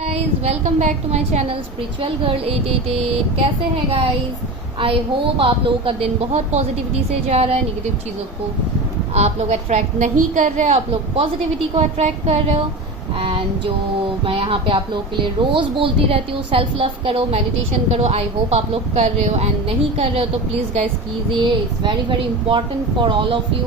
Guys welcome back to my channel spiritual girl 888। कैसे हैं guys? I hope आप लोगों का दिन बहुत पॉजिटिविटी से जा रहा है। नेगेटिव चीज़ों को आप लोग अट्रैक्ट नहीं कर रहे, आप लोग पॉजिटिविटी को अट्रैक्ट कर रहे हो। एंड जो मैं यहाँ पे आप लोगों के लिए रोज़ बोलती रहती हूँ, सेल्फ लव करो, मेडिटेशन करो। आई होप आप लोग कर रहे हो, एंड नहीं कर रहे हो तो प्लीज़ गाइज कीजिए। It's very very important for all of you,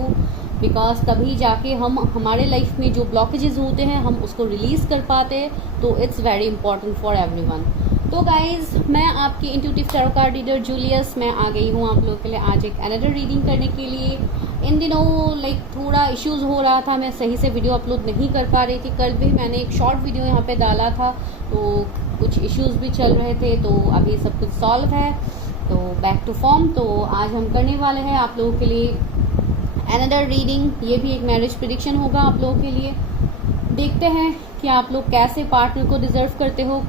because तभी जाके हम हमारे लाइफ में जो ब्लॉकेजेस होते हैं हम उसको रिलीज़ कर पाते हैं। तो it's very important for everyone. तो गाइज मैं आपकी intuitive tarot card reader Julius, मैं आ गई हूँ आप लोगों के लिए आज एक अनदर रीडिंग करने के लिए। इन दिनों थोड़ा इश्यूज़ हो रहा था, मैं सही से वीडियो अपलोड नहीं कर पा रही थी। कल भी मैंने एक शॉर्ट वीडियो यहाँ पे डाला था, तो कुछ इश्यूज़ भी चल रहे थे, तो अभी सब कुछ सॉल्व है, तो बैक टू फॉर्म। तो आज हम करने वाले हैं आप लोगों के लिए अनदर रीडिंग। ये भी एक मैरिज प्रेडिक्शन होगा आप लोगों के लिए। देखते हैं कि आप लोग कैसे पार्टनर को डिजर्व करते हो,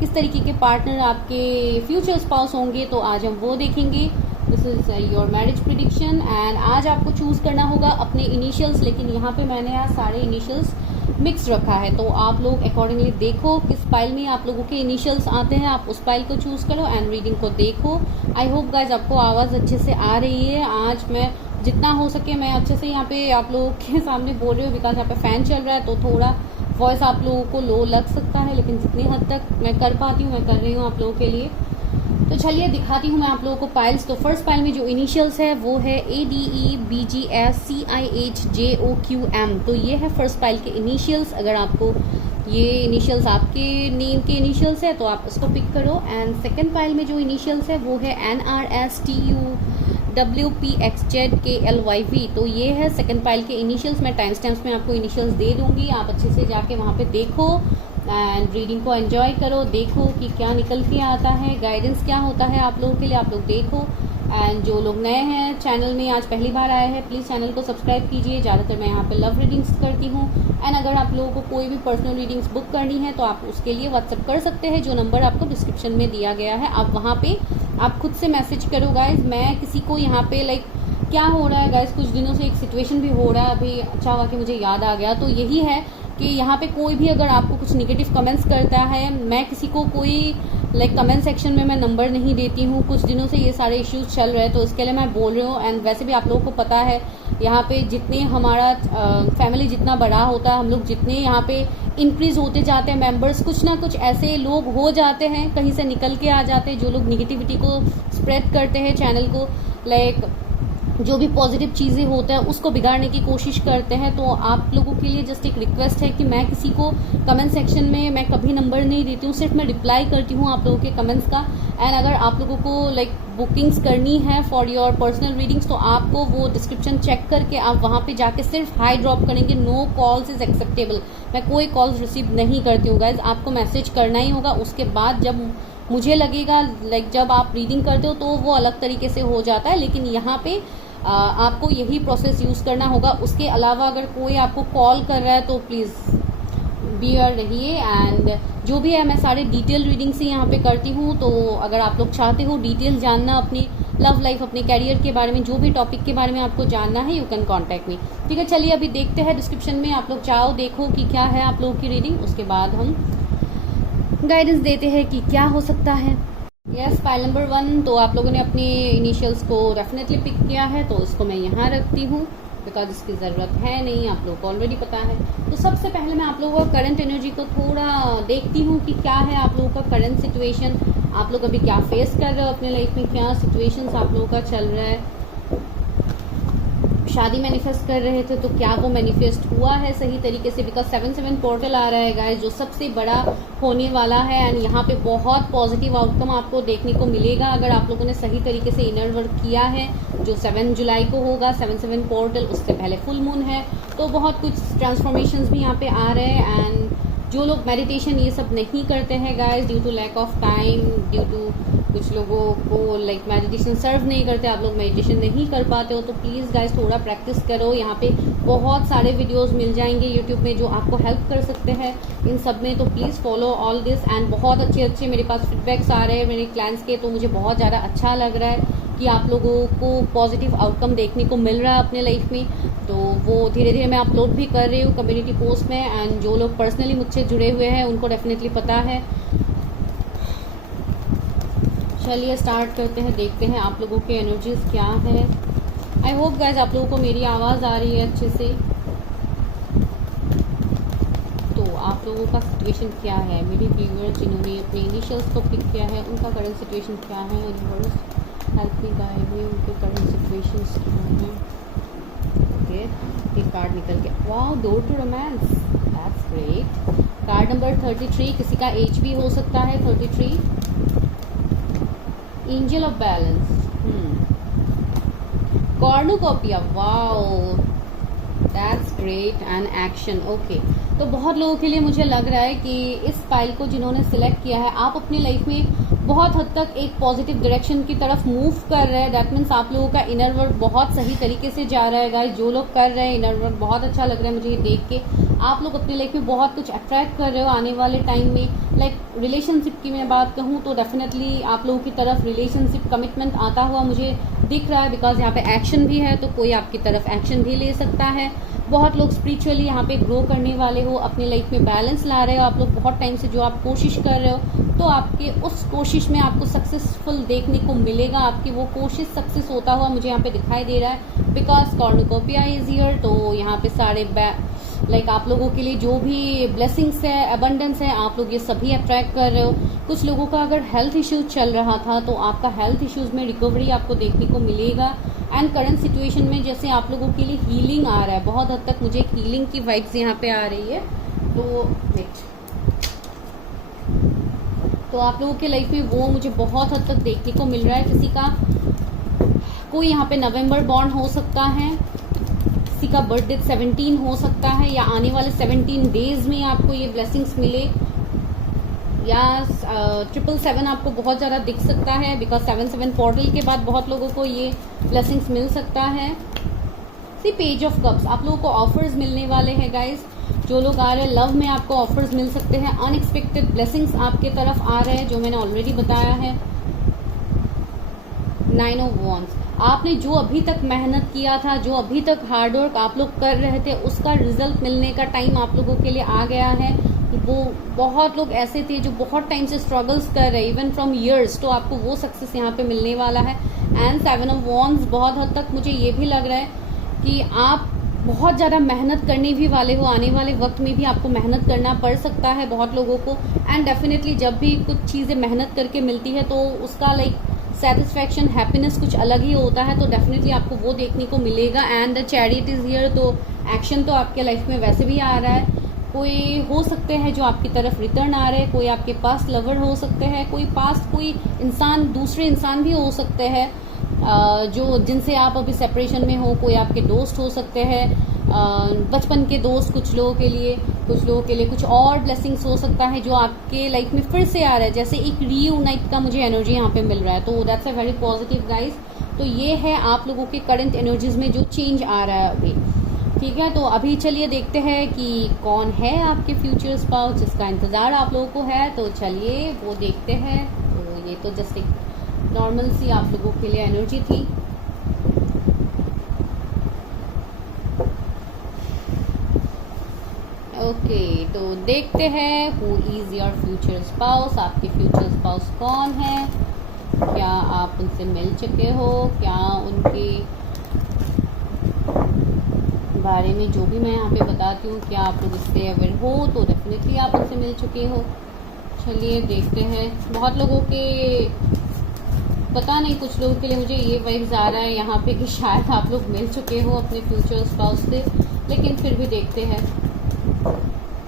किस तरीके के पार्टनर आपके फ्यूचर स्पाउस होंगे, तो आज हम वो देखेंगे। This is your marriage prediction and आज आपको चूज करना होगा अपने इनिशियल्स, लेकिन यहाँ पे मैंने आज सारे इनिशियल्स मिक्स रखा है, तो आप लोग अकॉर्डिंगली देखो किस फाइल में आप लोगों के इनिशियल्स आते हैं, आप उस फाइल को चूज करो एंड रीडिंग को देखो। आई होप गाइज आपको आवाज़ अच्छे से आ रही है। आज मैं जितना हो सके मैं अच्छे से यहाँ पे आप लोगों के सामने बोल रही हूँ, बिकॉज यहाँ पे फैन चल रहा है तो थोड़ा वॉइस आप लोगों को लो लग सकता है, लेकिन जितनी हद तक मैं कर पाती हूँ मैं कर रही हूँ आप लोगों के लिए। तो चलिए दिखाती हूँ मैं आप लोगों को फाइल्स। तो फर्स्ट फाइल में जो इनिशियल्स है वो है ADEBGSCIHJOQM। तो ये है फर्स्ट फाइल के इनिशियल्स। अगर आपको ये इनिशियल्स आपके नेम के इनिशियल्स है तो आप इसको पिक करो। एंड सेकेंड फाइल में जो इनिशियल्स है वो है NRSTUWPXZKLYV। तो ये है सेकेंड फाइल के इनिशियल्स। मैं टाइम स्टैम्प्स में आपको इनिशियल्स दे दूंगी, आप अच्छे से जाके वहाँ पे देखो एंड रीडिंग को एंजॉय करो, देखो कि क्या निकल के आता है, गाइडेंस क्या होता है आप लोगों के लिए, आप लोग देखो। एंड जो लोग नए हैं चैनल में, आज पहली बार आए हैं, प्लीज़ चैनल को सब्सक्राइब कीजिए। ज़्यादातर मैं यहाँ पे लव रीडिंग्स करती हूँ। एंड अगर आप लोगों को कोई भी पर्सनल रीडिंग्स बुक करनी है तो आप उसके लिए व्हाट्सअप कर सकते हैं, जो नंबर आपको डिस्क्रिप्शन में दिया गया है। आप वहाँ पे आप खुद से मैसेज करो गाइज। मैं किसी को यहाँ पे क्या हो रहा है गाइज, कुछ दिनों से एक सिचुएशन भी हो रहा है, अभी अच्छा हुआ कि मुझे याद आ गया। तो यही है कि यहाँ पे कोई भी अगर आपको कुछ नेगेटिव कमेंट्स करता है, मैं किसी को कोई कमेंट सेक्शन में मैं नंबर नहीं देती हूँ। कुछ दिनों से ये सारे इश्यूज चल रहे हैं तो इसके लिए मैं बोल रही हूँ। एंड वैसे भी आप लोगों को पता है यहाँ पे जितने हमारा फैमिली जितना बड़ा होता है, हम लोग जितने यहाँ पे इंक्रीज होते जाते हैं मेंबर्स, कुछ ना कुछ ऐसे लोग हो जाते हैं, कहीं से निकल के आ जाते हैं, जो लोग निगेटिविटी को स्प्रेड करते हैं, चैनल को जो भी पॉजिटिव चीज़ें होता है उसको बिगाड़ने की कोशिश करते हैं। तो आप लोगों के लिए जस्ट एक रिक्वेस्ट है कि मैं किसी को कमेंट सेक्शन में मैं कभी नंबर नहीं देती हूँ, सिर्फ मैं रिप्लाई करती हूँ आप लोगों के कमेंट्स का। एंड अगर आप लोगों को बुकिंग्स करनी है फॉर योर पर्सनल रीडिंग्स तो आपको वो डिस्क्रिप्शन चेक करके आप वहाँ पे जाके सिर्फ हाई ड्रॉप करेंगे। No calls is acceptable. मैं कोई कॉल्स रिसीव नहीं करती हूँ गाइज, आपको मैसेज करना ही होगा। उसके बाद जब मुझे लगेगा जब आप रीडिंग करते हो तो वो अलग तरीके से हो जाता है, लेकिन यहाँ पे आपको यही प्रोसेस यूज़ करना होगा। उसके अलावा अगर कोई आपको कॉल कर रहा है तो प्लीज़ बियर रहिए। एंड जो भी है मैं सारे डिटेल रीडिंग से यहाँ पे करती हूँ। तो अगर आप लोग चाहते हो डिटेल जानना अपनी लव लाइफ, अपने कैरियर के बारे में, जो भी टॉपिक के बारे में आपको जानना है, यू कैन कॉन्टैक्ट मी। ठीक है, चलिए अभी देखते हैं डिस्क्रिप्शन में आप लोग जाओ, देखो कि क्या है आप लोगों की रीडिंग। उसके बाद हम गाइडेंस देते हैं कि क्या हो सकता है। Yes, file number 1। तो आप लोगों ने अपने इनिशियल्स को डेफिनेटली पिक किया है, तो इसको मैं यहाँ रखती हूँ बिकॉज इसकी ज़रूरत है नहीं, आप लोगों को ऑलरेडी पता है। तो सबसे पहले मैं आप लोगों का करंट एनर्जी को थोड़ा देखती हूँ कि क्या है आप लोगों का करंट सिचुएशन, आप लोग अभी क्या फेस कर रहे हो अपने लाइफ में, क्या सिचुएशंस आप लोगों का चल रहा है। शादी मैनिफेस्ट कर रहे थे तो क्या वो मैनिफेस्ट हुआ है सही तरीके से, बिकॉज 7-7 पोर्टल आ रहा है गाइस, जो सबसे बड़ा होने वाला है। एंड यहाँ पे बहुत पॉजिटिव आउटकम आपको देखने को मिलेगा अगर आप लोगों ने सही तरीके से इनर वर्क किया है, जो 7 जुलाई को होगा। 7-7 पोर्टल, उससे पहले फुल मून है, तो बहुत कुछ ट्रांसफॉर्मेशंस भी यहाँ पे आ रहे हैं। एंड जो लोग मेडिटेशन ये सब नहीं करते हैं guys, due to lack of time, due to कुछ लोगों को मेडिटेशन सर्व नहीं करते, आप लोग मेडिटेशन नहीं कर पाते हो, तो प्लीज़ गाइस थोड़ा प्रैक्टिस करो। यहाँ पे बहुत सारे वीडियोस मिल जाएंगे यूट्यूब में जो आपको हेल्प कर सकते हैं इन सब में, तो please follow all this. And बहुत अच्छे मेरे पास फीडबैक्स आ रहे हैं मेरे क्लाइंट्स के, तो मुझे बहुत ज़्यादा अच्छा लग रहा है। कि आप लोगों को पॉजिटिव आउटकम देखने को मिल रहा है अपने लाइफ में, तो वो धीरे धीरे मैं अपलोड भी कर रही हूँ कम्युनिटी पोस्ट में। एंड जो लोग पर्सनली मुझसे जुड़े हुए हैं उनको डेफिनेटली पता है। चलिए स्टार्ट करते हैं, देखते हैं आप लोगों के एनर्जीज क्या है। आई होप गाइज आप लोगों को मेरी आवाज़ आ रही है अच्छे से। तो आप लोगों का सिचुएशन क्या है, मेरे व्यूअर्स जिन्होंने अपने इनिशियल्स को पिक किया है उनका करंट सिचुएशन क्या है, universe help me guide me, उनके करंट सिचुएशंस क्या हैं। ओके, ये कार्ड निकल गया, wow, door to romance, that's great. Card number 33, किसी का एज भी हो सकता है 33। Angel of balance, cornucopia, wow that's great, and action. Okay, तो बहुत लोगों के लिए मुझे लग रहा है कि इस फाइल को जिन्होंने सिलेक्ट किया है, आप अपनी लाइफ में बहुत हद तक एक पॉजिटिव डायरेक्शन की तरफ मूव कर रहे हैं। दैट मीन्स आप लोगों का इनर वर्क बहुत सही तरीके से जा रहा है गाइस। जो लोग कर रहे हैं इनर वर्क, बहुत अच्छा लग रहा है मुझे ये देख के। आप लोग अपनी लाइफ में बहुत कुछ अट्रैक्ट कर रहे हो आने वाले टाइम में। लाइक रिलेशनशिप की मैं बात कहूँ तो डेफिनेटली आप लोगों की तरफ रिलेशनशिप कमिटमेंट आता हुआ मुझे दिख रहा है, बिकॉज यहाँ पे एक्शन भी है, तो कोई आपकी तरफ एक्शन भी ले सकता है। बहुत लोग स्पिरिचुअली यहाँ पे ग्रो करने वाले हो, अपनी लाइफ में बैलेंस ला रहे हो। आप लोग बहुत टाइम से जो आप कोशिश कर रहे हो, तो आपके उस कोशिश में आपको सक्सेसफुल देखने को मिलेगा। आपकी वो कोशिश सक्सेस होता हुआ मुझे यहाँ पे दिखाई दे रहा है, बिकॉज कॉर्नुकोपिया इज हियर। तो यहाँ पे सारे लाइक आप लोगों के लिए जो भी ब्लेसिंग्स है, अबंडेंस है, आप लोग ये सभी अट्रैक्ट कर रहे हो। कुछ लोगों का अगर हेल्थ इश्यूज चल रहा था तो आपका हेल्थ इश्यूज में रिकवरी आपको देखने को मिलेगा। एंड करंट सिचुएशन में जैसे आप लोगों के लिए हीलिंग आ रहा है, बहुत हद तक मुझे एक हीलिंग की वाइब्स यहाँ पे आ रही है। तो आप लोगों के लाइफ में वो मुझे बहुत हद तक देखने को मिल रहा है। किसी का कोई यहाँ पे नवंबर बॉर्न हो सकता है, किसी का बर्थडे 17 हो सकता है, या आने वाले 17 डेज में आपको ये ब्लेसिंग्स मिले, या 777 आपको बहुत ज़्यादा दिख सकता है, बिकॉज 77 पोर्टल के बाद बहुत लोगों को ये ब्लेसिंग्स मिल सकता है। सी पेज ऑफ कप्स, आप लोगों को ऑफर्स मिलने वाले हैं गाइज। जो लोग आ रहे हैं लव में आपको ऑफर्स मिल सकते हैं, अनएक्सपेक्टेड ब्लेसिंग्स आपके तरफ आ रहे हैं, जो मैंने ऑलरेडी बताया है। 9 ऑफ वॉन्ड्स, आपने जो अभी तक मेहनत किया था, जो अभी तक हार्डवर्क आप लोग कर रहे थे, उसका रिजल्ट मिलने का टाइम आप लोगों के लिए आ गया है। वो बहुत लोग ऐसे थे जो बहुत टाइम से स्ट्रगल्स कर रहे, इवन फ्रॉम ईयर्स, तो आपको वो सक्सेस यहाँ पे मिलने वाला है। एंड 7 ऑफ वॉन्ड्स, बहुत हद तक मुझे ये भी लग रहा है कि आप बहुत ज़्यादा मेहनत करने भी वाले हो, आने वाले वक्त में भी आपको मेहनत करना पड़ सकता है बहुत लोगों को। एंड डेफिनेटली जब भी कुछ चीज़ें मेहनत करके मिलती है तो उसका लाइक सेटिस्फैक्शन, हैप्पीनेस कुछ अलग ही होता है, तो डेफिनेटली आपको वो देखने को मिलेगा। And the chariot is here, तो एक्शन तो आपके लाइफ में वैसे भी आ रहा है। कोई हो सकते हैं जो आपकी तरफ रिटर्न आ रहे हैं, कोई आपके पास लवर हो सकते हैं, कोई पास कोई इंसान, दूसरे इंसान भी हो सकते हैं जो जिनसे आप अभी सेपरेशन में हो। कोई आपके दोस्त हो सकते हैं, बचपन के दोस्त कुछ लोगों के लिए, कुछ लोगों के लिए कुछ और ब्लेसिंग्स हो सकता है जो आपके लाइफ में फिर से आ रहा है, जैसे एक रीयूनाइट का मुझे एनर्जी यहाँ पे मिल रहा है। तो that's a very positive guys. तो ये है आप लोगों के करंट एनर्जीज में जो चेंज आ रहा है अभी, ठीक है। तो अभी चलिए देखते हैं कि कौन है आपके फ्यूचर स्पाउस जिसका इंतज़ार आप लोगों को है। तो चलिए वो देखते हैं। तो ये तो जस्ट एक नॉर्मल सी आप लोगों के लिए एनर्जी थी। ओके, तो देखते हैं who is your future spouse. आपके फ्यूचर स्पाउस कौन है, क्या आप उनसे मिल चुके हो, क्या उनके बारे में जो भी मैं यहाँ पे बताती हूँ क्या आप लोग इससे अवेयर हो, तो डेफिनेटली आप उनसे मिल चुके हो। चलिए देखते हैं। बहुत लोगों के पता नहीं, कुछ लोगों के लिए मुझे ये वाइब्स आ रहा है यहाँ पे कि शायद आप लोग मिल चुके हो अपने फ्यूचर स्पाउस से, लेकिन फिर भी देखते हैं।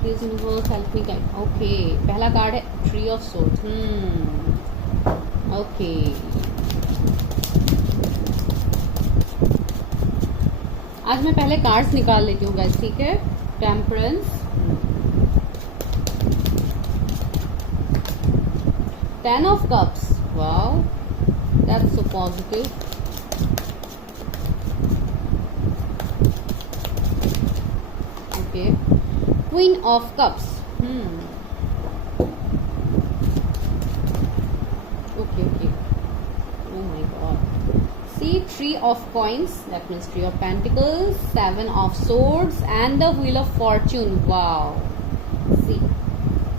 Please universe help me guide. Okay, पहला कार्ड है ट्री ऑफ सोर्ड्स। ओके, आज मैं पहले कार्ड्स निकाल लेती हूँ गाइस, ठीक है। Temperance, 10 of cups, wow that's so positive. Okay, queen of cups, okay okay, oh my God, Three of Coins, that means Three of Pentacles, Seven of Swords and the Wheel of Fortune. Wow, see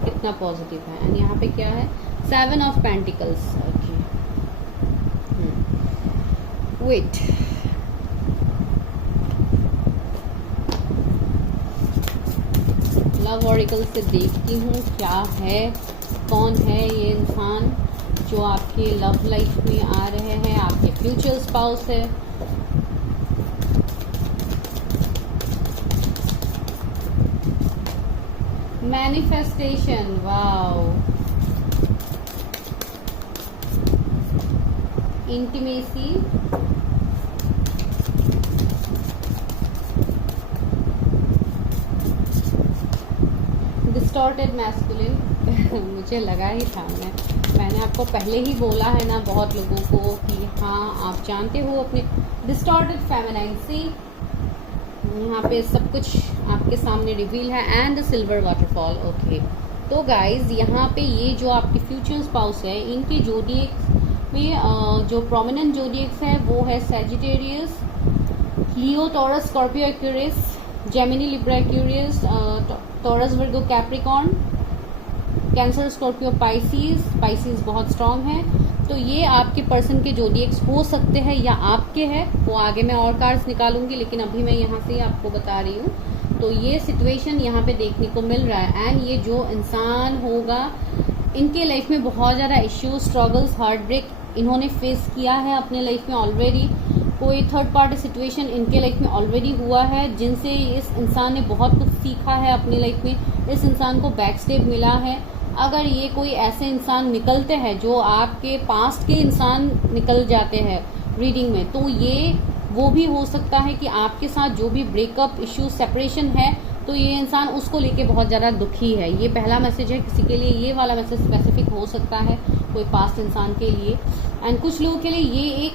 कितना positive है. And यहाँ पे क्या है? Seven of Pentacles. Okay, wait, love oracle से देखती हूँ क्या है, कौन है ये इंसान जो आपके लव लाइफ में आ रहे हैं, आपके फ्यूचर स्पाउस है. Manifestation, wow, intimacy, distorted masculine. मुझे लगा ही था, मैंने आपको पहले ही बोला है ना बहुत लोगों को कि हाँ आप जानते हो अपने डिस्टॉर्टेड फेमिनाइनसी. यहाँ पे सब कुछ आपके सामने रिवील है. And silver waterfall. ओके, तो गाइज यहाँ पे ये जो आपके फ्यूचर स्पाउस है, इनके जोडिएक्स में जो प्रोमिनेंट जोडिएक्स है वो है Sagittarius, Leo, Taurus, Scorpio, Aquarius, Gemini, Libra, Aquarius, Taurus, Virgo, Capricorn, Cancer, Scorpio, Pisces बहुत स्ट्रांग है. तो ये आपके पर्सन के जोडिएक्स हो सकते हैं या आपके हैं, वो आगे मैं और कार्ड्स निकालूंगी, लेकिन अभी मैं यहाँ से आपको बता रही हूँ. तो ये सिचुएशन यहाँ पे देखने को मिल रहा है. एंड ये जो इंसान होगा, इनके लाइफ में बहुत ज़्यादा इश्यूज, स्ट्रगल्स, हार्ट ब्रेक इन्होंने फेस किया है अपने लाइफ में ऑलरेडी. कोई थर्ड पार्टी सिचुएशन इनके लाइफ में ऑलरेडी हुआ है जिनसे इस इंसान ने बहुत कुछ सीखा है अपनी लाइफ में. इस इंसान को बैक स्टेप मिला है. अगर ये कोई ऐसे इंसान निकलते हैं जो आपके पास्ट के इंसान निकल जाते हैं रीडिंग में, तो ये वो भी हो सकता है कि आपके साथ जो भी ब्रेकअप इश्यू, सेपरेशन है, तो ये इंसान उसको लेके बहुत ज़्यादा दुखी है. ये पहला मैसेज है किसी के लिए. ये वाला मैसेज स्पेसिफिक हो सकता है कोई पास्ट इंसान के लिए. एंड कुछ लोगों के लिए ये एक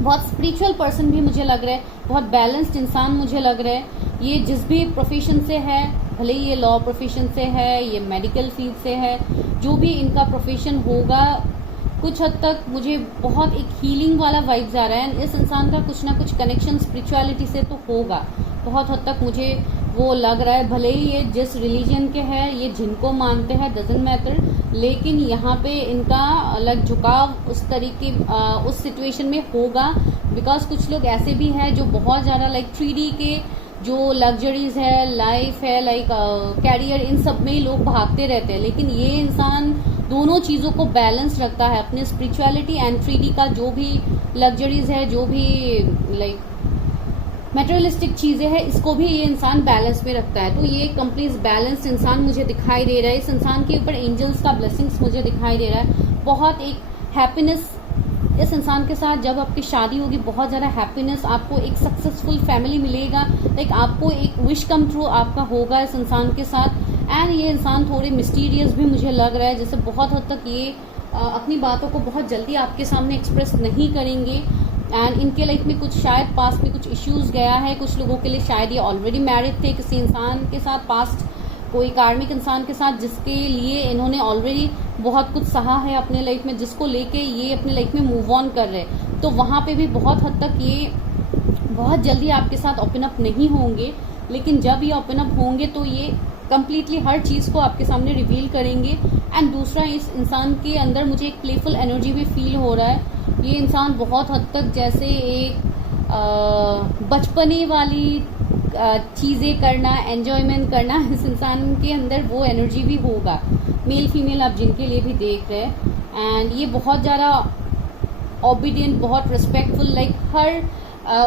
बहुत स्पिरिचुअल पर्सन भी मुझे लग रहा है, बहुत बैलेंस्ड इंसान मुझे लग रहा है. ये जिस भी प्रोफेशन से है, भले ये लॉ प्रोफेशन से है, ये मेडिकल फील्ड से है, जो भी इनका प्रोफेशन होगा, कुछ हद तक मुझे बहुत एक हीलिंग वाला वाइब्स आ रहा है. इस इंसान का कुछ ना कुछ कनेक्शन स्पिरिचुअलिटी से तो होगा, बहुत हद तक मुझे वो लग रहा है. भले ही ये जिस रिलीजन के हैं, ये जिनको मानते हैं, डजंट मैटर, लेकिन यहाँ पे इनका अलग झुकाव उस तरीके उस सिचुएशन में होगा. बिकॉज कुछ लोग ऐसे भी हैं जो बहुत ज़्यादा लाइक 3D के जो लग्जरीज है, लाइफ है, लाइक कैरियर, इन सब में ही लोग भागते रहते हैं. लेकिन ये इंसान दोनों चीज़ों को बैलेंस रखता है. अपने स्पिरिचुअलिटी एंड 3D का जो भी लग्जरीज है, जो भी लाइक मटेरियलिस्टिक चीज़ें हैं, इसको भी ये इंसान बैलेंस में रखता है. तो ये कंप्लीट बैलेंस्ड इंसान मुझे दिखाई दे रहा है. इस इंसान के ऊपर एंजल्स का ब्लेसिंग्स मुझे दिखाई दे रहा है. बहुत एक हैप्पीनेस इस इंसान के साथ. जब आपकी शादी होगी, बहुत ज़्यादा हैप्पीनेस, आपको एक सक्सेसफुल फैमिली मिलेगा. लाइक आपको एक विश कम ट्रू आपका होगा इस इंसान के साथ. एंड ये इंसान थोड़े मिस्टीरियस भी मुझे लग रहा है, जैसे बहुत हद तक ये अपनी बातों को बहुत जल्दी आपके सामने एक्सप्रेस नहीं करेंगे. एंड इनके लाइफ में कुछ शायद पास्ट में कुछ इश्यूज गया है. कुछ लोगों के लिए शायद ये ऑलरेडी मैरिड थे किसी इंसान के साथ, पास्ट कोई कार्मिक इंसान के साथ, जिसके लिए इन्होंने ऑलरेडी बहुत कुछ सहा है अपने लाइफ में, जिसको लेके ये अपने लाइफ में मूव ऑन कर रहे हैं. तो वहाँ पे भी बहुत हद तक ये बहुत जल्दी आपके साथ ओपन अप नहीं होंगे. लेकिन जब ये ओपन अप होंगे तो ये कम्प्लीटली हर चीज़ को आपके सामने रिवील करेंगे. एंड दूसरा, इस इंसान के अंदर मुझे एक प्लेफुल एनर्जी भी फील हो रहा है. ये इंसान बहुत हद तक जैसे एक बचपने वाली चीज़ें करना, एन्जॉयमेंट करना, इस इंसान के अंदर वो एनर्जी भी होगा. मेल फीमेल आप जिनके लिए भी देख रहे हैं. एंड ये बहुत ज़्यादा ओबीडियंट, बहुत रिस्पेक्टफुल, लाइक हर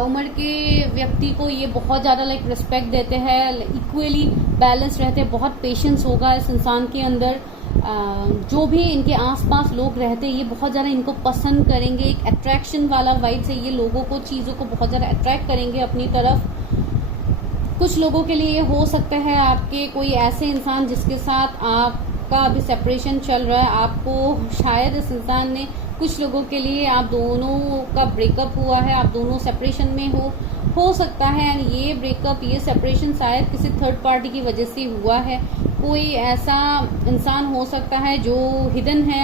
उम्र के व्यक्ति को ये बहुत ज़्यादा लाइक रिस्पेक्ट देते हैं, इक्वली बैलेंस रहते हैं. बहुत पेशेंस होगा इस इंसान के अंदर. जो भी इनके आसपास लोग रहते हैं, ये बहुत ज़्यादा इनको पसंद करेंगे. एक अट्रैक्शन वाला वाइब से ये लोगों को, चीज़ों को बहुत ज़्यादा अट्रैक्ट करेंगे अपनी तरफ. कुछ लोगों के लिए हो सकता है आपके कोई ऐसे इंसान जिसके साथ आपका अभी सेपरेशन चल रहा है. आपको शायद इस इंसान ने, कुछ लोगों के लिए आप दोनों का ब्रेकअप हुआ है, आप दोनों सेपरेशन में हो सकता है. एंड ये ब्रेकअप, ये सेपरेशन शायद किसी थर्ड पार्टी की वजह से हुआ है. कोई ऐसा इंसान हो सकता है जो हिडन है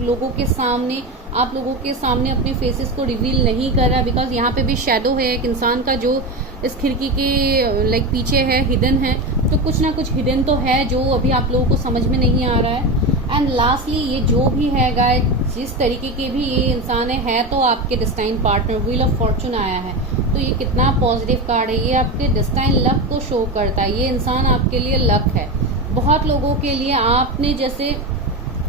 लोगों के सामने अपने फेसेस को रिवील नहीं कर रहा, बिकॉज यहाँ पे भी शेडो है एक इंसान का जो इस खिड़की के पीछे है, हिडन है। तो कुछ ना कुछ हिडन तो है जो अभी आप लोगों को समझ में नहीं आ रहा है। एंड लास्टली ये जो भी है गाइस, जिस तरीके के भी ये इंसान है तो आपके destined partner, wheel of Fortune आया है। तो ये कितना पॉजिटिव कार्ड है, ये आपके डेस्टाइन लक को शो करता है। ये इंसान आपके लिए लक है। बहुत लोगों के लिए आपने जैसे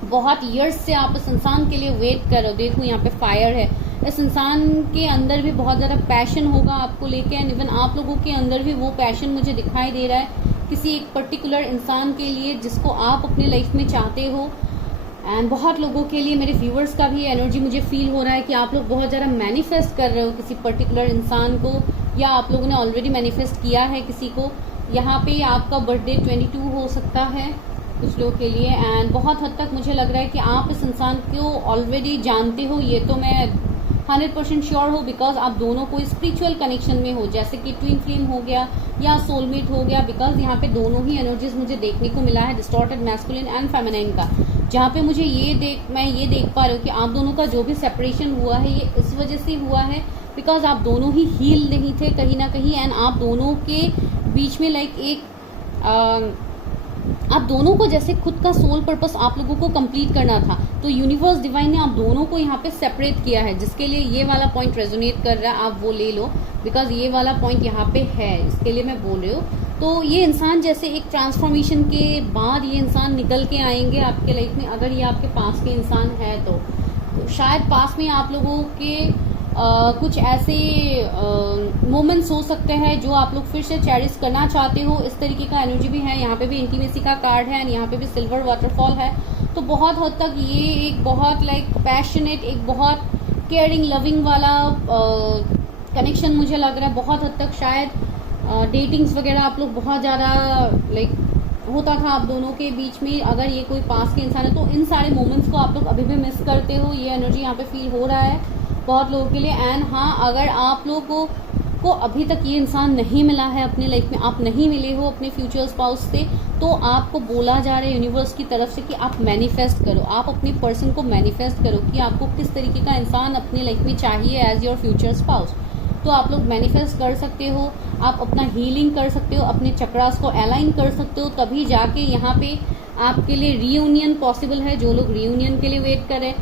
बहुत ईयर्स से आप इस इंसान के लिए वेट कर रहे हो। देखो यहाँ पे फायर है, इस इंसान के अंदर भी बहुत ज़्यादा पैशन होगा आपको लेके, एंड इवन आप लोगों के अंदर भी वो पैशन मुझे दिखाई दे रहा है किसी एक पर्टिकुलर इंसान के लिए जिसको आप अपने लाइफ में चाहते हो। एंड बहुत लोगों के लिए, मेरे व्यूअर्स का भी एनर्जी मुझे फील हो रहा है कि आप लोग बहुत ज़्यादा मैनिफेस्ट कर रहे हो किसी पर्टिकुलर इंसान को, या आप लोगों ने ऑलरेडी मैनिफेस्ट किया है किसी को। यहाँ पे आपका बर्थडे 22 हो सकता है कुछ लोगों के लिए, एंड बहुत हद तक मुझे लग रहा है कि आप इस इंसान को ऑलरेडी जानते हो। ये तो मैं 100% श्योर हो, बिकॉज आप दोनों को स्पिरिचुअल कनेक्शन में हो, जैसे कि ट्विन फ्लेम हो गया या सोलमेट हो गया, बिकॉज यहाँ पे दोनों ही एनर्जीज मुझे देखने को मिला है, डिस्टॉर्टेड मैस्कुलिन एंड फेमिनाइन का। जहाँ पे मुझे मैं ये देख पा रही हूँ कि आप दोनों का जो भी सेपरेशन हुआ है ये इस वजह से हुआ है बिकॉज आप दोनों ही हील नहीं थे कहीं ना कहीं, एंड आप दोनों के बीच में आप दोनों को जैसे खुद का सोल पर्पस आप लोगों को कंप्लीट करना था। तो यूनिवर्स डिवाइन ने आप दोनों को यहाँ पे सेपरेट किया है, जिसके लिए ये वाला पॉइंट रेजोनेट कर रहा है, आप वो ले लो, बिकॉज ये वाला पॉइंट यहाँ पे है, इसके लिए मैं बोल रही हूँ। तो ये इंसान जैसे एक ट्रांसफॉर्मेशन के बाद ये इंसान निकल के आएंगे आपके लाइफ में, अगर ये आपके पास के इंसान है तो शायद पास में आप लोगों के कुछ ऐसे मोमेंट्स हो सकते हैं जो आप लोग फिर से चेरिश करना चाहते हो। इस तरीके का एनर्जी भी है। यहाँ पे भी इंटीमेसी का कार्ड है, एंड यहाँ पे भी सिल्वर वाटरफॉल है। तो बहुत हद तक ये एक बहुत पैशनेट, एक बहुत केयरिंग लविंग वाला कनेक्शन मुझे लग रहा है। बहुत हद तक शायद डेटिंग्स वगैरह आप लोग बहुत ज़्यादा होता था आप दोनों के बीच में। अगर ये कोई पास के इंसान है तो इन सारे मोमेंट्स को आप लोग अभी भी मिस करते हो, ये एनर्जी यहाँ पे फील हो रहा है बहुत लोगों के लिए। एंड हाँ, अगर आप लोगों को अभी तक ये इंसान नहीं मिला है अपने लाइफ में, आप नहीं मिले हो अपने फ्यूचर स्पाउस से, तो आपको बोला जा रहा है यूनिवर्स की तरफ से कि आप मैनिफेस्ट करो, आप अपने पर्सन को मैनिफेस्ट करो कि आपको किस तरीके का इंसान अपने लाइफ में चाहिए एज योर फ्यूचर स्पाउस। तो आप लोग मैनिफेस्ट कर सकते हो, आप अपना हीलिंग कर सकते हो, अपने चक्रास को अलाइन कर सकते हो, तभी जाके यहाँ पे आपके लिए रीयूनियन पॉसिबल है। जो लोग रीयूनियन के लिए वेट करें,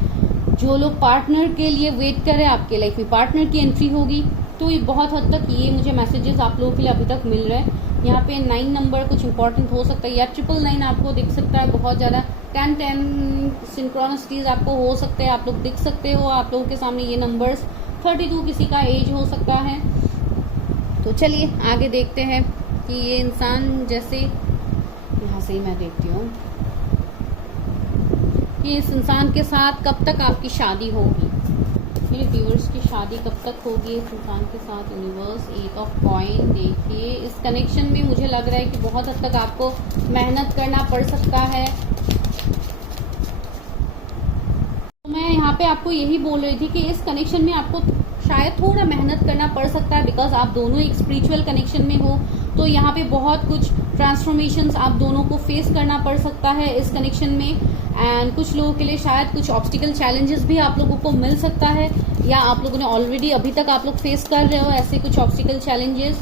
जो लोग पार्टनर के लिए वेट कर रहे हैं, आपके लाइफ में पार्टनर की एंट्री होगी। तो ये बहुत हद तक ये मुझे मैसेजेस आप लोगों के लिए अभी तक मिल रहे हैं। यहाँ पे 9 नंबर कुछ इंपॉर्टेंट हो सकता है, या 999 आपको दिख सकता है बहुत ज़्यादा। 10 सिंक्रोनिसिटीज आपको हो सकते हैं, आप लोग दिख सकते हो आप लोगों के सामने ये नंबर्स। 32 किसी का एज हो सकता है। तो चलिए आगे देखते हैं कि ये इंसान जैसे यहाँ से ही मैं देखती हूँ कि इस इंसान के साथ कब तक आपकी शादी होगी, मेरे व्यूअर्स की शादी कब तक होगी इस इंसान के साथ। यूनिवर्स 8 ऑफ कॉइन, देखिए इस कनेक्शन में मुझे लग रहा है कि बहुत हद तक आपको मेहनत करना पड़ सकता है। तो मैं यहाँ पे आपको यही बोल रही थी कि इस कनेक्शन में आपको शायद थोड़ा मेहनत करना पड़ सकता है, बिकॉज आप दोनों एक स्पिरिचुअल कनेक्शन में हो। तो यहाँ पे बहुत कुछ ट्रांसफॉर्मेशंस आप दोनों को फेस करना पड़ सकता है इस कनेक्शन में। एंड कुछ लोगों के लिए शायद कुछ ऑब्स्टिकल चैलेंजेस भी आप लोगों को मिल सकता है, या आप लोगों ने ऑलरेडी अभी तक आप लोग फेस कर रहे हो ऐसे कुछ ऑब्स्टिकल चैलेंजेस।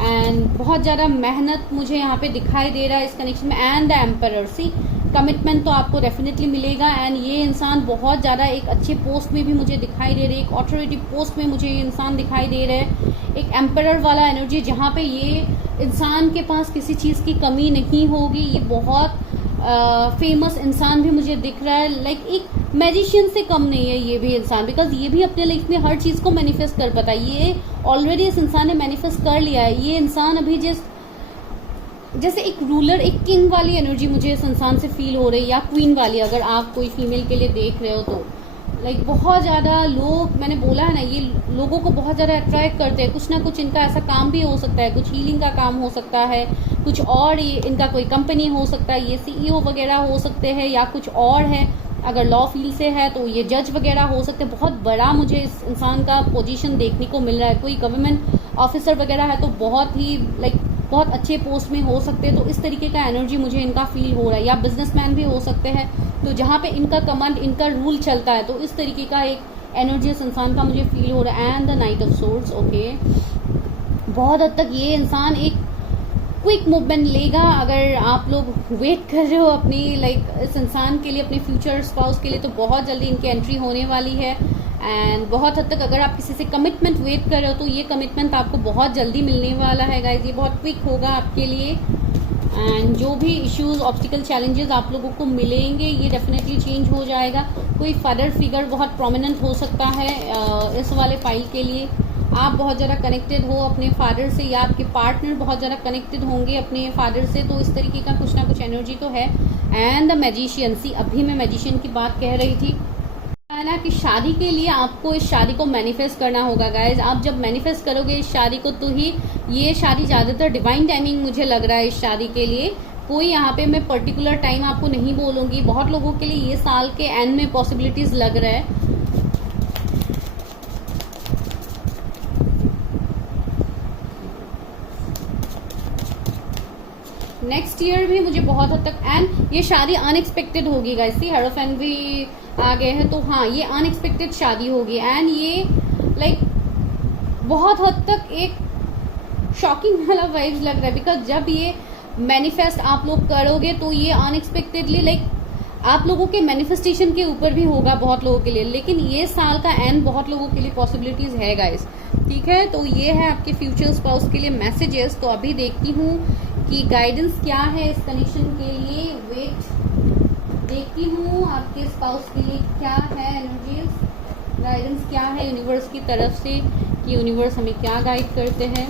एंड बहुत ज़्यादा मेहनत मुझे यहाँ पे दिखाई दे रहा है इस कनेक्शन में। And the emperor, see commitment तो आपको डेफिनेटली मिलेगा। एंड ये इंसान बहुत ज़्यादा एक अच्छे पोस्ट में भी मुझे दिखाई दे रही है, एक ऑथोरिटी पोस्ट में मुझे ये इंसान दिखाई दे रहा है। एक एम्परर वाला एनर्जी जहाँ पे ये इंसान के पास किसी चीज़ की कमी नहीं होगी। ये बहुत फेमस इंसान भी मुझे दिख रहा है, लाइक एक मैजिशियन से कम नहीं है ये भी इंसान, बिकॉज ये भी अपने लाइफ में हर चीज़ को मैनिफेस्ट कर पाता है। ये ऑलरेडी इस इंसान ने मैनिफेस्ट कर लिया है। ये इंसान अभी जैसे एक रूलर, एक किंग वाली एनर्जी मुझे इस इंसान से फील हो रही है, या क्वीन वाली, अगर आप कोई फीमेल के लिए देख रहे हो तो। लाइक बहुत ज़्यादा लोग, मैंने बोला है ना, ये लोगों को बहुत ज़्यादा अट्रैक्ट करते हैं। कुछ ना कुछ इनका ऐसा काम भी हो सकता है, कुछ हीलिंग का काम हो सकता है, कुछ और ये इनका कोई कंपनी हो सकता है, ये CEO वगैरह हो सकते हैं, या कुछ और है। अगर लॉ फील्ड से है तो ये जज वगैरह हो सकते हैं। बहुत बड़ा मुझे इस इंसान का पोजीशन देखने को मिल रहा है। कोई गवर्नमेंट ऑफिसर वगैरह है तो बहुत ही लाइक बहुत अच्छे पोस्ट में हो सकते हैं, तो इस तरीके का एनर्जी मुझे इनका फील हो रहा है। या बिजनेसमैन भी हो सकते हैं, तो जहाँ पे इनका कमांड, इनका रूल चलता है, तो इस तरीके का एक एनर्जी इस इंसान का मुझे फील हो रहा है। And the night of swords, okay, बहुत हद तक ये इंसान एक क्विक मूवमेंट लेगा। अगर आप लोग वेट कर रहे हो अपनी इस इंसान के लिए, अपने फ्यूचर स्पाउस के लिए, तो बहुत जल्दी इनकी एंट्री होने वाली है। एंड बहुत हद तक अगर आप किसी से कमिटमेंट वेट कर रहे हो, तो ये कमिटमेंट आपको बहुत जल्दी मिलने वाला है गाइज। ये बहुत क्विक होगा आपके लिए। एंड जो भी इश्यूज, ऑब्स्टिकल, चैलेंजेस आप लोगों को मिलेंगे, ये डेफिनेटली चेंज हो जाएगा। कोई फादर फिगर बहुत प्रोमिनेंट हो सकता है इस वाले फाइल के लिए। आप बहुत ज़्यादा कनेक्टेड हो अपने फादर से, या आपके पार्टनर बहुत ज़्यादा कनेक्टेड होंगे अपने फादर से, तो इस तरीके का कुछ ना कुछ एनर्जी तो है। एंड द मैजिशियन, सी अभी मैं मैजिशियन की बात कह रही थी ना, कि शादी के लिए आपको इस शादी को मैनिफेस्ट करना होगा गाइज। आप जब मैनिफेस्ट करोगे इस शादी को, तो ही ये शादी ज़्यादातर डिवाइन टाइमिंग मुझे लग रहा है इस शादी के लिए। कोई यहाँ पे मैं पर्टिकुलर टाइम आपको नहीं बोलूँगी। बहुत लोगों के लिए ये साल के एंड में पॉसिबिलिटीज़ लग रहा है। नेक्स्ट ईयर भी मुझे बहुत हद तक, एंड ये शादी अनएक्सपेक्टेड होगी गाइस। सी हेरोफेंट भी आ गए हैं, तो हाँ, ये अनएक्सपेक्टेड शादी होगी। एंड ये बहुत हद तक एक शॉकिंग वाला वाइब्स लग रहा है, बिकॉज जब ये मैनिफेस्ट आप लोग करोगे, तो ये अनएक्सपेक्टेडली आप लोगों के मैनिफेस्टेशन के ऊपर भी होगा बहुत लोगों के लिए। लेकिन ये साल का एंड बहुत लोगों के लिए पॉसिबिलिटीज है गाइस, ठीक है। तो ये है आपके फ्यूचर स्पाउस के लिए मैसेजेस। तो अभी देखती हूँ कि गाइडेंस क्या है इस कनेक्शन के लिए। वेट, देखती हूँ आपके स्पाउस के लिए क्या है एनर्जीज, गाइडेंस क्या है यूनिवर्स की तरफ से, कि यूनिवर्स हमें क्या गाइड करते हैं।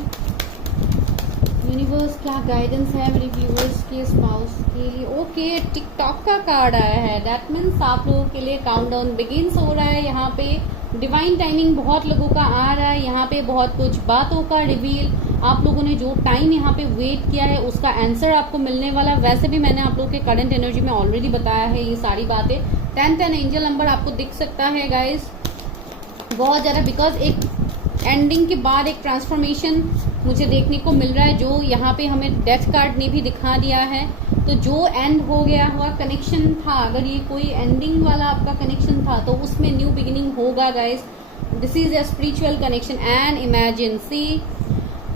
यूनिवर्स क्या गाइडेंस है मेरे व्यूअर्स के स्पाउस के लिए। ओके, टिकटॉक का कार्ड आया है, दैट मीन्स आप लोगों के लिए काउंटडाउन बिगिंस हो रहा है। यहाँ पे डिवाइन टाइमिंग बहुत लोगों का आ रहा है। यहाँ पे बहुत कुछ बातों का रिवील, आप लोगों ने जो टाइम यहाँ पे वेट किया है उसका आंसर आपको मिलने वाला है। वैसे भी मैंने आप लोगों के करंट एनर्जी में ऑलरेडी बताया है ये सारी बातें। 10 एंजल नंबर आपको दिख सकता है गाइज बहुत ज़्यादा, बिकॉज एक एंडिंग के बाद एक ट्रांसफॉर्मेशन मुझे देखने को मिल रहा है, जो यहाँ पे हमें डेथ कार्ड ने भी दिखा दिया है। तो जो एंड हो गया हुआ कनेक्शन था, अगर ये कोई एंडिंग वाला आपका कनेक्शन था, तो उसमें न्यू बिगिनिंग होगा guys. This is a spiritual connection. And imagine, see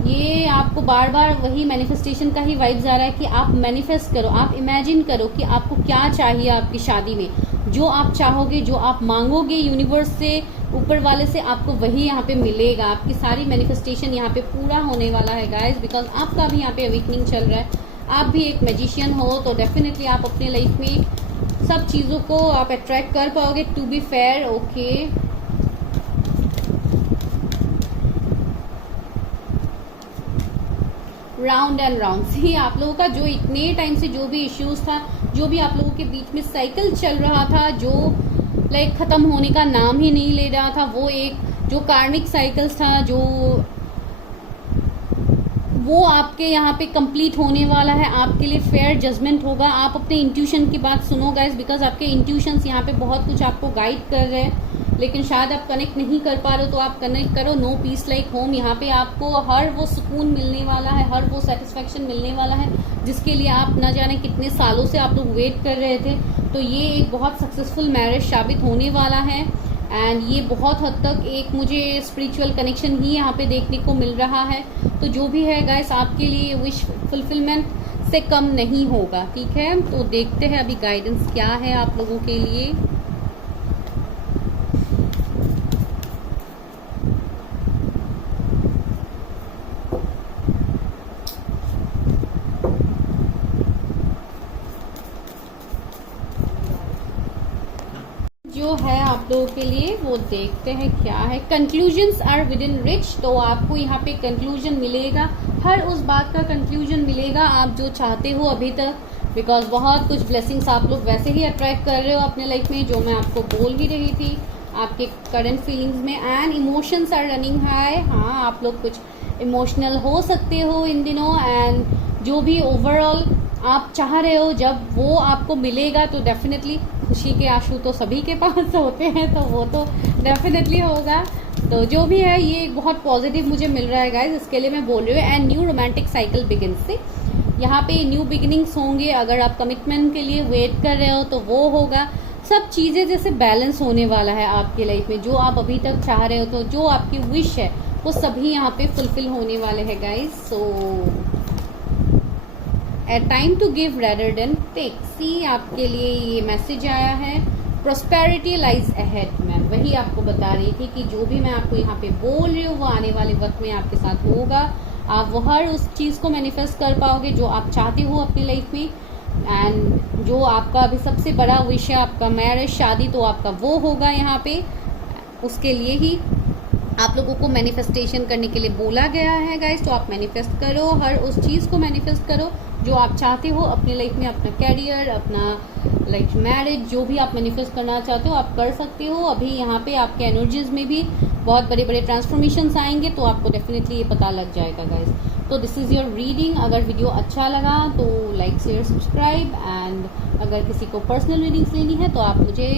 ये आपको बार बार वही मैनिफेस्टेशन का ही वाइब्स आ रहा है कि आप मैनिफेस्ट करो, आप इमेजिन करो कि आपको क्या चाहिए आपकी शादी में। जो आप चाहोगे, जो आप मांगोगे यूनिवर्स से, ऊपर वाले से, आपको वही यहाँ पे मिलेगा। आपकी सारी मैनिफेस्टेशन यहाँ पे पूरा होने वाला है गाइस, बिकॉज आपका भी यहाँ पे अवेकनिंग चल रहा है। आप भी एक मैजिशियन हो, तो डेफिनेटली आप अपने लाइफ में सब चीज़ों को आप अट्रैक्ट कर पाओगे। To be fair, okay, round and round. See आप लोगों का जो इतने टाइम से जो भी इश्यूज था, जो भी आप लोगों के बीच में साइकिल चल रहा था, जो खत्म होने का नाम ही नहीं ले रहा था, वो एक जो कार्मिक साइकिल्स था, वो आपके यहाँ पे कंप्लीट होने वाला है। आपके लिए फेयर जजमेंट होगा। आप अपने इंट्यूशन की बात सुनो गाइस, बिकॉज आपके इंट्यूशंस यहाँ पे बहुत कुछ आपको गाइड कर रहे हैं, लेकिन शायद आप कनेक्ट नहीं कर पा रहे हो, तो आप कनेक्ट करो। नो पीस लाइक होम, यहाँ पे आपको हर वो सुकून मिलने वाला है, हर वो सेटिस्फेक्शन मिलने वाला है जिसके लिए आप न जाने कितने सालों से आप लोग वेट कर रहे थे। तो ये एक बहुत सक्सेसफुल मैरिज साबित होने वाला है। एंड ये बहुत हद तक एक मुझे स्पिरिचुअल कनेक्शन ही यहाँ पे देखने को मिल रहा है। तो जो भी है गाइस, आपके लिए विश फुलफिलमेंट से कम नहीं होगा, ठीक है। तो देखते हैं अभी गाइडेंस क्या है आप लोगों के लिए। जो है आप लोगों के लिए वो देखते हैं क्या है। Conclusions are within reach, तो आपको यहाँ पे कंक्लूजन मिलेगा, हर उस बात का कंक्लूजन मिलेगा आप जो चाहते हो अभी तक, बिकॉज बहुत कुछ ब्लेसिंग्स आप लोग वैसे ही अट्रैक्ट कर रहे हो अपने लाइफ में, जो मैं आपको बोल भी रही थी आपके करंट फीलिंग्स में। And emotions are running high, हाँ आप लोग कुछ इमोशनल हो सकते हो इन दिनों। एंड जो भी ओवरऑल आप चाह रहे हो, जब वो आपको मिलेगा तो डेफिनेटली खुशी के आंसू तो सभी के पास होते हैं, तो वो तो डेफिनेटली होगा। तो जो भी है ये बहुत पॉजिटिव मुझे मिल रहा है गाइज, इसके लिए मैं बोल रही हूँ। And new romantic cycle begin से यहाँ पे न्यू बिगिनिंग्स होंगे। अगर आप कमिटमेंट के लिए वेट कर रहे हो तो वो होगा। सब चीज़ें जैसे बैलेंस होने वाला है आपके लाइफ में। जो आप अभी तक चाह रहे हो, तो जो आपकी विश है वो सभी यहाँ पे फुलफिल होने वाले हैं guys. So a time to give rather than take. See आपके लिए ये मैसेज आया है, प्रोस्पेरिटी लाइज अहेड। मैं वही आपको बता रही थी कि जो भी मैं आपको यहाँ पे बोल रही हूँ वो आने वाले वक्त में आपके साथ होगा। आप वो हर उस चीज़ को मैनिफेस्ट कर पाओगे जो आप चाहते हो अपनी लाइफ में। एंड जो आपका अभी सबसे बड़ा विश है, आपका मैरिज, शादी, तो आपका वो होगा यहाँ पे। उसके लिए ही आप लोगों को मैनिफेस्टेशन करने के लिए बोला गया है गाइस। तो आप मैनिफेस्ट करो, हर उस चीज़ को मैनिफेस्ट करो जो आप चाहते हो अपनी लाइफ में। अपना कैरियर, अपना लाइक मैरिज, जो भी आप मैनिफेस्ट करना चाहते हो आप कर सकते हो। अभी यहाँ पे आपके एनर्जीज में भी बहुत बड़े बड़े ट्रांसफॉर्मेशंस आएंगे, तो आपको डेफिनेटली ये पता लग जाएगा गाइस। तो दिस इज़ योर रीडिंग। अगर वीडियो अच्छा लगा तो लाइक, शेयर, सब्सक्राइब। एंड अगर किसी को पर्सनल रीडिंग्स लेनी है तो आप मुझे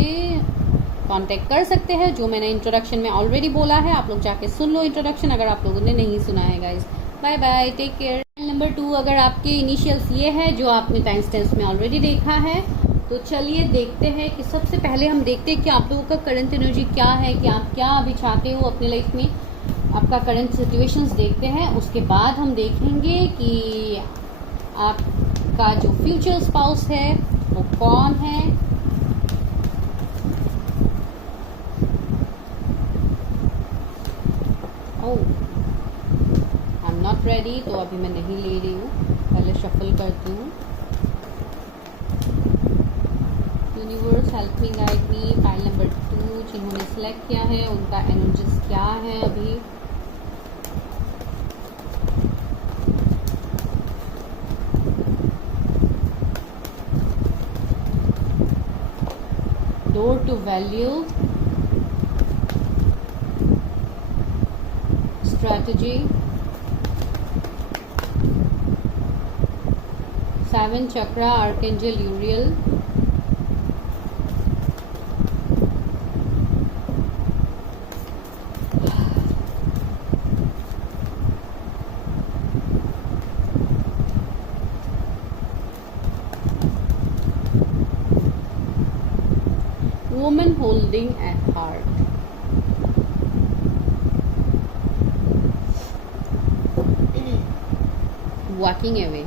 कांटेक्ट कर सकते हैं। जो मैंने इंट्रोडक्शन में ऑलरेडी बोला है, आप लोग जाके सुन लो इंट्रोडक्शन अगर आप लोगों ने नहीं सुना है guys. Bye bye, take care. Number 2, अगर आपके इनिशियल्स ये है जो आपने टाइम स्टैम्प्स में ऑलरेडी देखा है, तो चलिए देखते हैं कि सबसे पहले हम देखते हैं कि आप लोगों का करंट एनर्जी क्या है, कि आप क्या अभी चाहते हो अपनी लाइफ में। आपका करंट सिचुएशंस देखते हैं, उसके बाद हम देखेंगे कि आपका जो फ्यूचर स्पाउस है वो कौन है। आई एम नॉट रेडी, तो अभी मैं नहीं ले रही हूँ, पहले शफल करती हूँ। Universe help me, guide me. File number 2 जिन्होंने सेलेक्ट किया है उनका एनर्जीज क्या है अभी। Door to value, strategy, 7 chakra, archangel Uriel, woman holding a heart, walking away।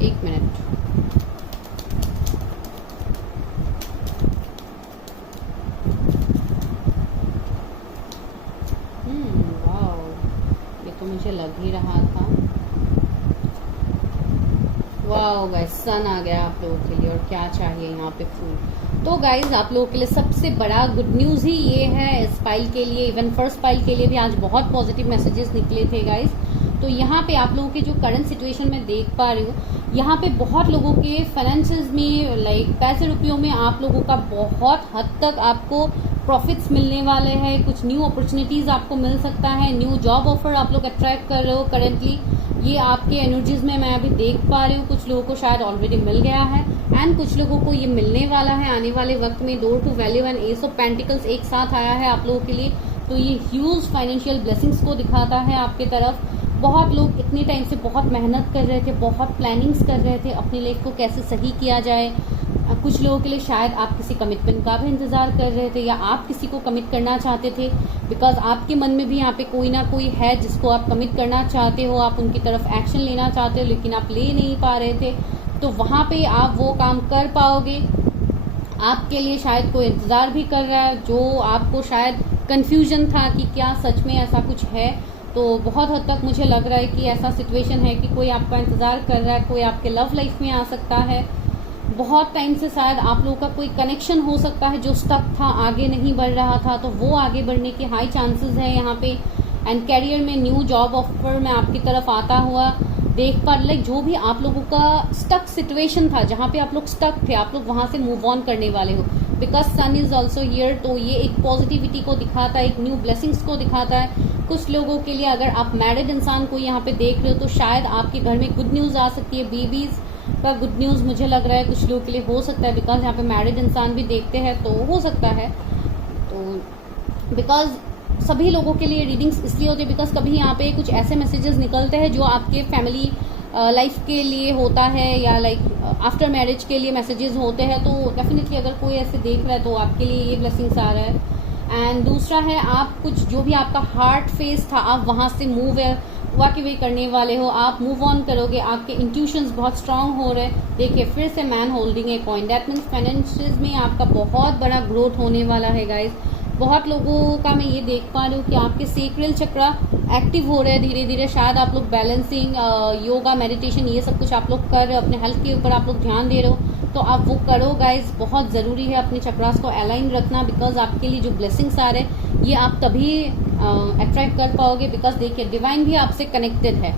1 minute. Wow, ये तो मुझे लग ही रहा था। वाओ गाइस, सन आ गया आप लोगों के लिए, और क्या चाहिए यहाँ पे फूल। तो गाइस आप लोगों के लिए सबसे बड़ा गुड न्यूज़ ही ये है इस पाइल के लिए। इवन फर्स्ट पाइल के लिए भी आज बहुत पॉजिटिव मैसेजेस निकले थे गाइस। तो यहाँ पे आप लोगों के जो करंट सिचुएशन में देख पा रही हूँ, यहाँ पे बहुत लोगों के फाइनेंसेस में, लाइक पैसे रुपयों में आप लोगों का बहुत हद तक आपको प्रॉफिट्स मिलने वाले हैं। कुछ न्यू अपॉर्चुनिटीज़ आपको मिल सकता है। न्यू जॉब ऑफर आप लोग अट्रैक्ट कर रहे हो करेंटली, ये आपके एनर्जीज में मैं अभी देख पा रही हूँ। कुछ लोगों को शायद ऑलरेडी मिल गया है एंड कुछ लोगों को ये मिलने वाला है आने वाले वक्त में। Door to value and ace of pentacles एक साथ आया है आप लोगों के लिए, तो ये ह्यूज फाइनेंशियल ब्लेसिंग्स को दिखाता है आपके तरफ। बहुत लोग इतने टाइम से बहुत मेहनत कर रहे थे, बहुत प्लानिंग्स कर रहे थे अपनी लाइफ को कैसे सही किया जाए। कुछ लोगों के लिए शायद आप किसी कमिटमेंट का भी इंतज़ार कर रहे थे, या आप किसी को कमिट करना चाहते थे, बिकॉज आपके मन में भी यहाँ पे कोई ना कोई है जिसको आप कमिट करना चाहते हो। आप उनकी तरफ एक्शन लेना चाहते हो लेकिन आप ले नहीं पा रहे थे, तो वहाँ पे आप वो काम कर पाओगे। आपके लिए शायद कोई इंतज़ार भी कर रहा है, जो आपको शायद कन्फ्यूजन था कि क्या सच में ऐसा कुछ है। तो बहुत हद तक मुझे लग रहा है कि ऐसा सिचुएशन है कि कोई आपका इंतज़ार कर रहा है, कोई आपके लव लाइफ में आ सकता है। बहुत टाइम से शायद आप लोगों का कोई कनेक्शन हो सकता है जो स्टक था, आगे नहीं बढ़ रहा था, तो वो आगे बढ़ने के हाई चांसेस है यहाँ पे। एंड कैरियर में न्यू जॉब ऑफर में आपकी तरफ आता हुआ देख पा, लाइक जो भी आप लोगों का स्टक सिचुएशन था, जहाँ पे आप लोग स्टक थे, आप लोग वहाँ से मूव ऑन करने वाले हो, because sun is also here. तो ये एक पॉजिटिविटी को दिखाता है, एक न्यू ब्लेसिंग्स को दिखाता है। कुछ लोगों के लिए अगर आप मैरिड इंसान को यहाँ पे देख रहे हो तो शायद आपके घर में गुड न्यूज़ आ सकती है, बेबीज का गुड न्यूज़ मुझे लग रहा है कुछ लोगों के लिए हो सकता है, बिकॉज यहाँ पे मैरिड इंसान भी देखते हैं तो हो सकता है। तो बिकॉज सभी लोगों के लिए रीडिंग्स इसलिए होती है बिकॉज कभी यहाँ पे कुछ ऐसे मैसेजेस निकलते हैं जो आपके फैमिली लाइफ के लिए होता है या लाइक आफ्टर मैरिज के लिए मैसेजेस होते हैं। तो डेफिनेटली अगर कोई ऐसे देख रहा है तो आपके लिए ये ब्लेसिंग्स आ रहा है। एंड दूसरा है, आप कुछ जो भी आपका हार्ट फेस था आप वहाँ से मूव वाकई वे करने वाले हो, आप मूव ऑन करोगे, आपके इंट्यूशंस बहुत स्ट्रांग हो रहे हैं। देखिए फिर से man holding a coin, that means financials में आपका बहुत बड़ा ग्रोथ होने वाला है गाइज। बहुत लोगों का मैं ये देख पा रही हूँ कि आपके सेक्रेल चक्रा एक्टिव हो रहे हैं धीरे धीरे। शायद आप लोग बैलेंसिंग, योगा, मेडिटेशन ये सब कुछ आप लोग कर रहे हो, अपने हेल्थ के ऊपर आप लोग ध्यान दे रहे हो, तो आप वो करो गाइज। बहुत ज़रूरी है अपने चक्रास को अलाइन रखना, बिकॉज आपके लिए जो ब्लेसिंग्स आ रहे हैं ये आप तभी अट्रैक्ट कर पाओगे, बिकॉज देखिए डिवाइन भी आपसे कनेक्टेड है।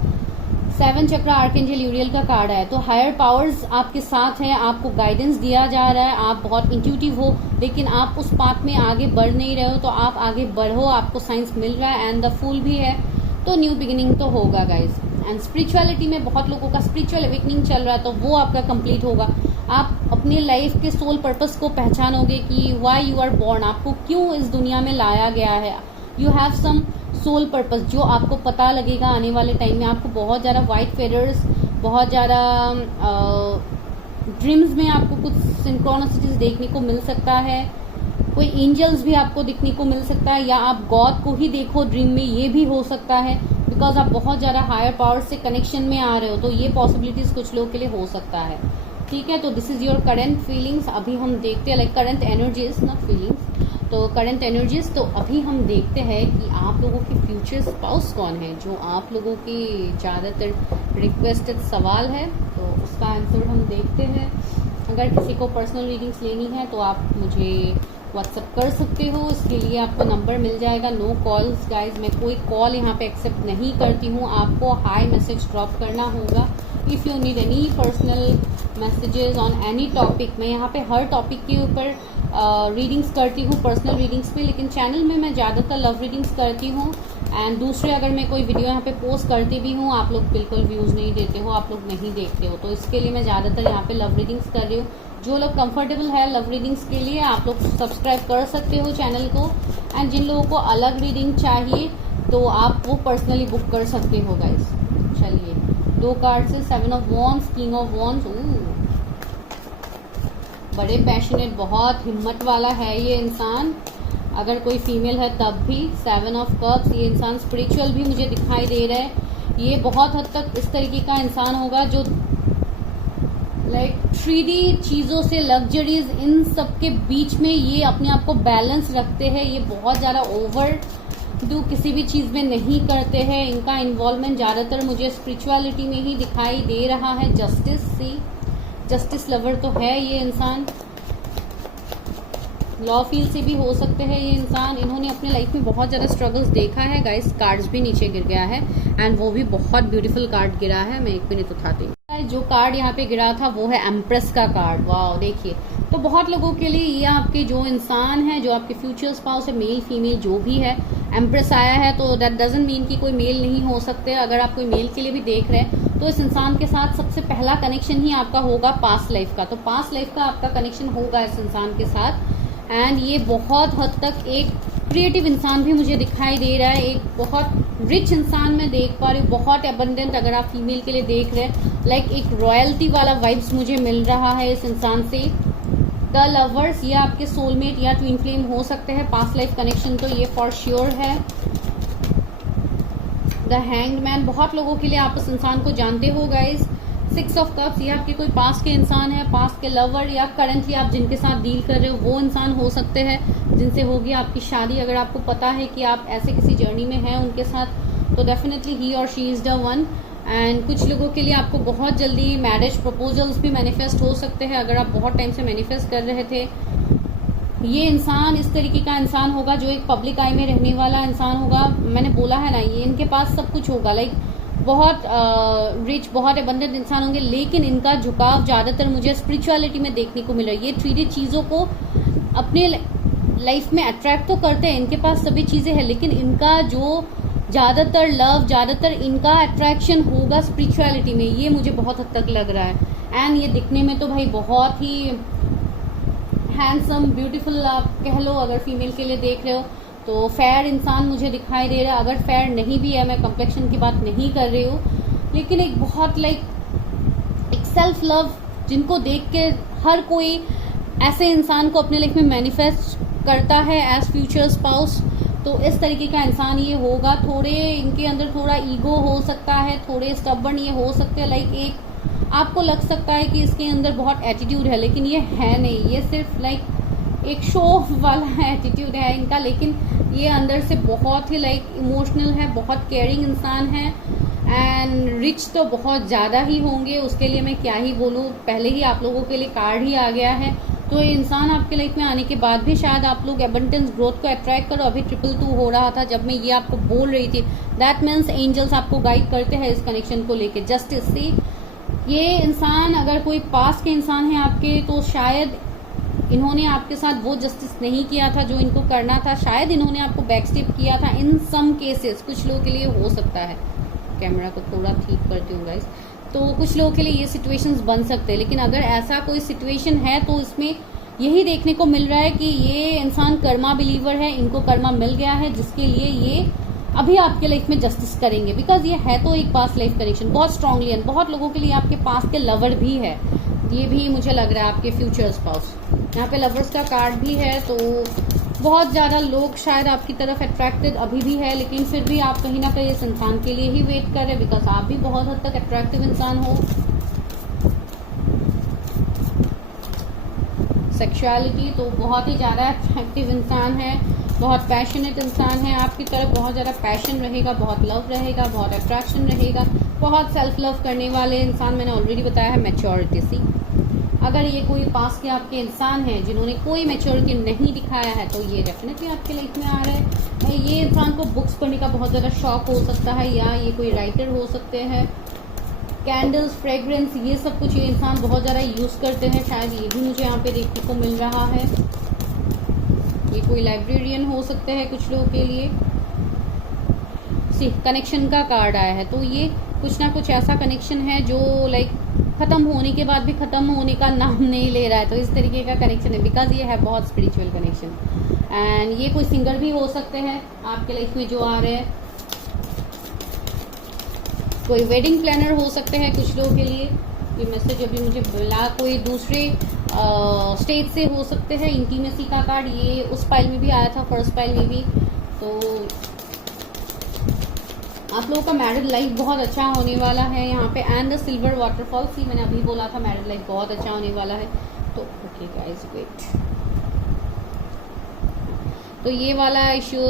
7 चक्र आर्कएंजल यूरियल का कार्ड है, तो हायर पावर्स आपके साथ हैं, आपको गाइडेंस दिया जा रहा है, आप बहुत इंट्यूटिव हो लेकिन आप उस पाथ में आगे बढ़ नहीं रहे हो, तो आप आगे बढ़ो, आपको साइंस मिल रहा है। एंड द फूल भी है, तो न्यू बिगिनिंग तो होगा गाइज। एंड स्पिरिचुअलिटी में बहुत लोगों का स्पिरिचुअल अवेकनिंग चल रहा है, तो वो आपका कंप्लीट होगा। आप अपने लाइफ के सोल पर्पस को पहचानोगे कि वाई यू आर बॉर्न, आपको क्यों इस दुनिया में लाया गया है। You have some soul purpose जो आपको पता लगेगा आने वाले टाइम में। आपको बहुत ज़्यादा वाइट फेदर्स, बहुत ज़्यादा ड्रीम्स में आपको कुछ सिंक्रोनिसिटीज देखने को मिल सकता है, कोई एंजल्स भी आपको दिखने को मिल सकता है, या आप गॉड को ही देखो ड्रीम में, ये भी हो सकता है, बिकॉज आप बहुत ज़्यादा हायर पावर से कनेक्शन में आ रहे हो, तो ये पॉसिबिलिटीज़ कुछ लोगों के लिए हो सकता है। ठीक है, तो this is your current feelings. अभी हम देखते हैं like current energies, not feelings, तो करंट एनर्जीज। तो अभी हम देखते हैं कि आप लोगों की फ्यूचर स्पाउस कौन है, जो आप लोगों की ज़्यादातर रिक्वेस्टेड सवाल है, तो उसका आंसर हम देखते हैं। अगर किसी को पर्सनल रीडिंग्स लेनी है तो आप मुझे व्हाट्सअप कर सकते हो, इसके लिए आपको नंबर मिल जाएगा। नो कॉल्स गाइज, मैं कोई कॉल यहाँ पे एक्सेप्ट नहीं करती हूँ, आपको हाई मैसेज ड्रॉप करना होगा। If you need any personal messages on any topic, मैं यहाँ पे हर टॉपिक के ऊपर रीडिंग्स करती हूँ पर्सनल रीडिंग्स में, लेकिन चैनल में मैं ज़्यादातर लव रीडिंग्स करती हूँ। एंड दूसरे अगर मैं कोई वीडियो यहाँ पे पोस्ट करती भी हूँ, आप लोग बिल्कुल व्यूज़ नहीं देते हो, आप लोग नहीं देखते हो, तो इसके लिए मैं ज़्यादातर यहाँ पे लव रीडिंग्स कर रही हूँ। जो लोग कंफर्टेबल है लव रीडिंग्स के लिए आप लोग सब्सक्राइब कर सकते हो चैनल को। एंड जिन लोगों को अलग रीडिंग चाहिए तो आप वो पर्सनली बुक कर सकते हो गाइज। चलिए 2 कार्ड से 7 of wands, king of wands, बड़े पैशनेट, बहुत हिम्मत वाला है ये इंसान, अगर कोई फीमेल है तब भी। 7 ऑफ कप्स, ये इंसान स्पिरिचुअल भी मुझे दिखाई दे रहा है। ये बहुत हद तक इस तरीके का इंसान होगा जो लाइक 3D चीज़ों से, लग्जरीज, इन सब के बीच में ये अपने आप को बैलेंस रखते हैं। ये बहुत ज़्यादा ओवर डू किसी भी चीज़ में नहीं करते हैं। इनका इन्वॉल्वमेंट ज़्यादातर मुझे स्पिरिचुअलिटी में ही दिखाई दे रहा है। जस्टिस लवर तो है ये इंसान, लॉ फील्ड से भी हो सकते हैं ये इंसान। इन्होंने अपने लाइफ में बहुत ज़्यादा स्ट्रगल्स देखा है गाइस। कार्ड्स भी नीचे गिर गया है एंड वो भी बहुत ब्यूटीफुल कार्ड गिरा है, मैं 1 मिनट उठाती हूँ। जो कार्ड यहाँ पे गिरा था वो है एम्प्रेस का कार्ड। वाह, देखिए, तो बहुत लोगों के लिए ये आपके जो इंसान है, जो आपके फ्यूचर स्पाउस है, मेल फीमेल जो भी है, एम्प्रेस आया है, तो दैट डजंट मीन कि कोई मेल नहीं हो सकते। अगर आप कोई मेल के लिए भी देख रहे हैं तो इस इंसान के साथ सबसे पहला कनेक्शन ही आपका होगा पास्ट लाइफ का, तो पास्ट लाइफ का आपका कनेक्शन होगा इस इंसान के साथ। एंड ये बहुत हद तक एक क्रिएटिव इंसान भी मुझे दिखाई दे रहा है, एक बहुत रिच इंसान मैं देख पा रही हूँ, बहुत एबंडेंट। अगर आप फीमेल के लिए देख रहे हैं, लाइक एक रॉयल्टी वाला वाइब्स मुझे मिल रहा है इस इंसान से। द लवर्स, ये आपके सोलमेट या ट्विन फ्लेम हो सकते हैं, पास्ट लाइफ कनेक्शन तो ये फॉर श्योर है। द हैंग्ड मैन, बहुत लोगों के लिए आप इस इंसान को जानते हो गाइज। 6 ऑफ कप्स, ये आपके कोई पास्ट के इंसान है, पास्ट के लवर, या करंटली आप जिनके साथ डील कर रहे हो वो इंसान हो सकते हैं जिनसे होगी आपकी शादी। अगर आपको पता है कि आप ऐसे किसी जर्नी में हैं उनके साथ, तो डेफिनेटली ही और she is the one. And कुछ लोगों के लिए आपको बहुत जल्दी मैरिज प्रपोजल्स भी मैनिफेस्ट हो सकते हैं, अगर आप बहुत टाइम से मैनिफेस्ट कर रहे थे। ये इंसान इस तरीके का इंसान होगा जो एक पब्लिक आई में रहने वाला इंसान होगा। मैंने बोला है ना, ये इनके पास सब कुछ होगा, लाइक बहुत रिच, बहुत एबंडेंट इंसान होंगे, लेकिन इनका झुकाव ज़्यादातर मुझे स्पिरिचुअलिटी में देखने को मिल रहा है। ये 3D चीज़ों को अपने लाइफ में अट्रैक्ट तो करते हैं, इनके पास सभी चीज़ें हैं, लेकिन इनका जो ज़्यादातर लव, ज़्यादातर इनका अट्रैक्शन होगा स्पिरिचुअलिटी में, ये मुझे बहुत हद तक लग रहा है। एंड ये दिखने में तो भाई बहुत ही हैंडसम ब्यूटीफुल आप कह लो, अगर फीमेल के लिए देख रहे हो तो फेयर इंसान मुझे दिखाई दे रहा है। अगर फेयर नहीं भी है, मैं कम्प्लेक्शन की बात नहीं कर रही हूँ, लेकिन एक बहुत एक सेल्फ लव जिनको देख के हर कोई ऐसे इंसान को अपने लाइफ में मैनिफेस्ट करता है एज फ्यूचर स्पाउस। तो इस तरीके का इंसान ये होगा। थोड़े इनके अंदर थोड़ा ईगो हो सकता है, थोड़े स्टबर्न ये हो सकते हैं। एक आपको लग सकता है कि इसके अंदर बहुत एटीट्यूड है, लेकिन ये है नहीं। ये सिर्फ एक शो ऑफ वाला एटीट्यूड है इनका, लेकिन ये अंदर से बहुत ही इमोशनल है, बहुत केयरिंग इंसान है। एंड रिच तो बहुत ज़्यादा ही होंगे, उसके लिए मैं क्या ही बोलूँ। पहले ही आप लोगों के लिए कार्ड ही आ गया है। तो ये इंसान आपके लाइफ में आने के बाद भी शायद आप लोग एबंडेंस ग्रोथ को अट्रैक्ट करो। अभी 222 हो रहा था जब मैं ये आपको बोल रही थी। दैट मीन्स एंजल्स आपको गाइड करते हैं इस कनेक्शन को लेके। जस्टिस से ये इंसान अगर कोई पास के इंसान है आपके, तो शायद इन्होंने आपके साथ वो जस्टिस नहीं किया था जो इनको करना था। शायद इन्होंने आपको बैकस्टेप किया था इन सम केसेस। कुछ लोगों के लिए हो सकता है, कैमरा को थोड़ा ठीक करती हूँ गाइस, तो कुछ लोगों के लिए ये सिचुएशंस बन सकते हैं। लेकिन अगर ऐसा कोई सिचुएशन है तो इसमें यही देखने को मिल रहा है कि ये इंसान कर्मा बिलीवर है, इनको कर्मा मिल गया है, जिसके लिए ये अभी आपके लाइफ में जस्टिस करेंगे। बिकॉज ये है तो एक पास्ट लाइफ कनेक्शन बहुत स्ट्रांगली, एंड बहुत लोगों के लिए आपके पास के लवर भी है। ये भी मुझे लग रहा है आपके फ्यूचर स्पाउस। यहाँ पे लवर्स का कार्ड भी है, तो बहुत ज़्यादा लोग शायद आपकी तरफ अट्रैक्टेड अभी भी है, लेकिन फिर भी आप कहीं ना कहीं इस इंसान के लिए ही वेट कर रहे हैं। बिकॉज आप भी बहुत हद तक अट्रैक्टिव इंसान हो। सेक्सुअलिटी तो बहुत ही ज़्यादा अट्रैक्टिव इंसान है, बहुत पैशनेट इंसान है। आपकी तरफ बहुत ज़्यादा पैशन रहेगा, बहुत लव रहेगा, बहुत अट्रैक्शन रहेगा, बहुत सेल्फ लव करने वाले इंसान। मैंने ऑलरेडी बताया है मैच्योरिटी सी। अगर ये कोई पास के आपके इंसान हैं जिन्होंने कोई मैच्योरिटी नहीं दिखाया है, तो ये डेफिनेटली आपके लाइफ में आ रहा है। ये इंसान को बुक्स पढ़ने का बहुत ज़्यादा शौक हो सकता है, या ये कोई राइटर हो सकते हैं। कैंडल्स, फ्रेग्रेंस, ये सब कुछ ये इंसान बहुत ज़्यादा यूज़ करते हैं। शायद ये भी मुझे यहाँ पे देखने को मिल रहा है। ये कोई लाइब्रेरियन हो सकते हैं कुछ लोगों के लिए। कनेक्शन का कार्ड आया है, तो ये कुछ ना कुछ ऐसा कनेक्शन है जो ख़त्म होने के बाद भी ख़त्म होने का नाम नहीं ले रहा है। तो इस तरीके का कनेक्शन है, बिकॉज ये है बहुत स्पिरिचुअल कनेक्शन। एंड ये कोई सिंगर भी हो सकते हैं आपके लाइफ में जो आ रहे हैं। कोई वेडिंग प्लानर हो सकते हैं कुछ लोगों के लिए। ये मैसेज अभी मुझे मिला। कोई दूसरे स्टेट से हो सकते हैं। इंटीमेसी का कार्ड ये उस पाइल में भी आया था, फर्स्ट पाइल में भी। तो आप लोगों का मैरिड लाइफ बहुत अच्छा होने वाला है यहाँ पे। एंड द सिल्वर वाटरफॉल, सी मैंने अभी बोला था मैरिड लाइफ बहुत अच्छा होने वाला है। तो ओके गाइस वेट, तो ये वाला इश्यू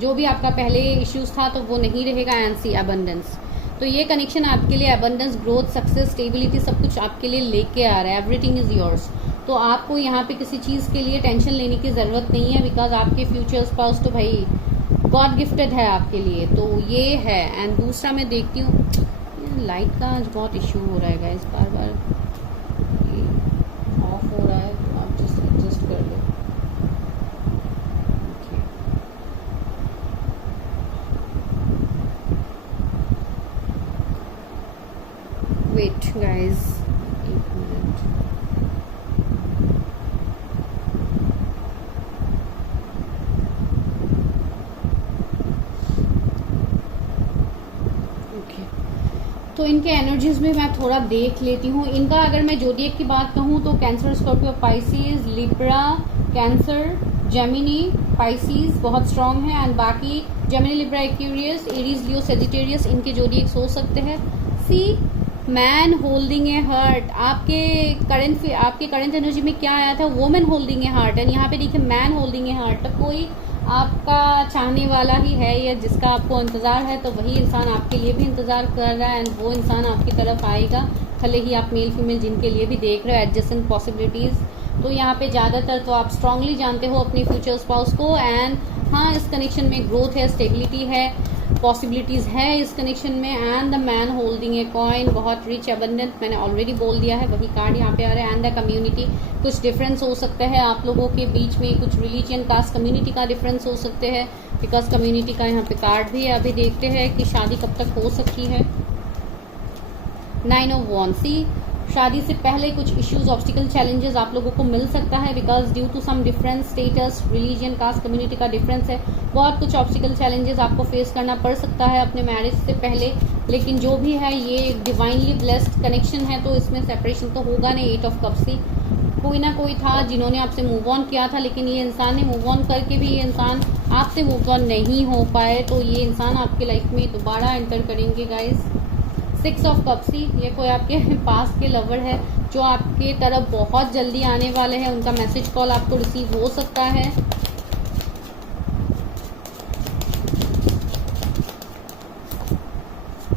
जो भी आपका पहले इश्यूज था तो वो नहीं रहेगा। एंड सी अबंडेंस, तो ये कनेक्शन आपके लिए अबंडेंस, ग्रोथ, सक्सेस, स्टेबिलिटी सब कुछ आपके लिए लेके आ रहा है। Everything is yours. तो आपको यहाँ पे किसी चीज़ के लिए टेंशन लेने की ज़रूरत नहीं है, बिकॉज आपके फ्यूचर स्पाउस तो भाई गॉड गिफ्टेड है आपके लिए। तो ये है। एंड दूसरा मैं देखती हूँ लाइट का आज बहुत इश्यू हो रहा है गाइस, बार बार ये ऑफ हो रहा है, तो आप जस्ट एडजस्ट कर लो। वेट गाइस, एक मिनट। तो इनके एनर्जीज में मैं थोड़ा देख लेती हूँ इनका। अगर मैं जोडिएक की बात कहूँ तो cancer, Scorpio, Pisces, Libra, cancer, Gemini, Pisces बहुत स्ट्रांग है। एंड बाकी जेमिनी, लिब्रा, एक्वेरियस, एरीज, लियो, सेजिटेरियस इनके जोडिएक्स हो सकते हैं। सी मैन होल्डिंग ए हार्ट, आपके करंट एनर्जी में क्या आया था? Women holding A heart. And यहाँ पे देखिए मैन होल्डिंग ए हार्ट, तो कोई आपका चाहने वाला ही है या जिसका आपको इंतज़ार है, तो वही इंसान आपके लिए भी इंतज़ार कर रहा है। एंड वो इंसान आपकी तरफ आएगा, भले ही आप मेल फीमेल जिनके लिए भी देख रहे हो एडजस्टेंट पॉसिबिलिटीज़। तो यहाँ पे ज़्यादातर तो आप स्ट्रांगली जानते हो अपने फ्यूचर स्पाउस को। एंड हाँ, इस कनेक्शन में ग्रोथ है, स्टेबिलिटी है, पॉसिबिलिटीज़ है इस कनेक्शन में। And the man holding a coin, बहुत रिच अबंडेंट, मैंने ऑलरेडी बोल दिया है, वही कार्ड यहाँ पे आ रहा है। एंड द कम्युनिटी, कुछ डिफरेंस हो सकता है आप लोगों के बीच में, कुछ रिलीजन, कास्ट, कम्युनिटी का डिफरेंस हो सकते हैं, बिकॉज कम्युनिटी का यहाँ पे कार्ड भी है। अभी देखते हैं कि शादी कब तक हो सकती है। 9 ऑफ वॉन्ड्स, सी शादी से पहले कुछ इश्यूज, ऑब्स्टिकल, चैलेंजेस आप लोगों को मिल सकता है because due to some difference, status, religion, caste, community का डिफरेंस है, बहुत कुछ ऑब्स्टिकल, चैलेंजेस आपको फेस करना पड़ सकता है अपने मैरिज से पहले। लेकिन जो भी है ये डिवाइनली ब्लेस्ड कनेक्शन है, तो इसमें सेपरेशन तो होगा नहीं। 8 ऑफ कप्स ही कोई ना कोई था जिन्होंने आपसे मूव ऑन किया था, लेकिन ये इंसान ने मूव ऑन करके भी ये इंसान आपसे मूव ऑन नहीं हो पाए, तो ये इंसान आपके लाइफ में दोबारा एंटर करेंगे गाइस। 6 ऑफ कप्स ही, ये कोई आपके पास के लवर है जो आपके तरफ बहुत जल्दी आने वाले हैं, उनका मैसेज कॉल आपको रिसीव हो सकता है।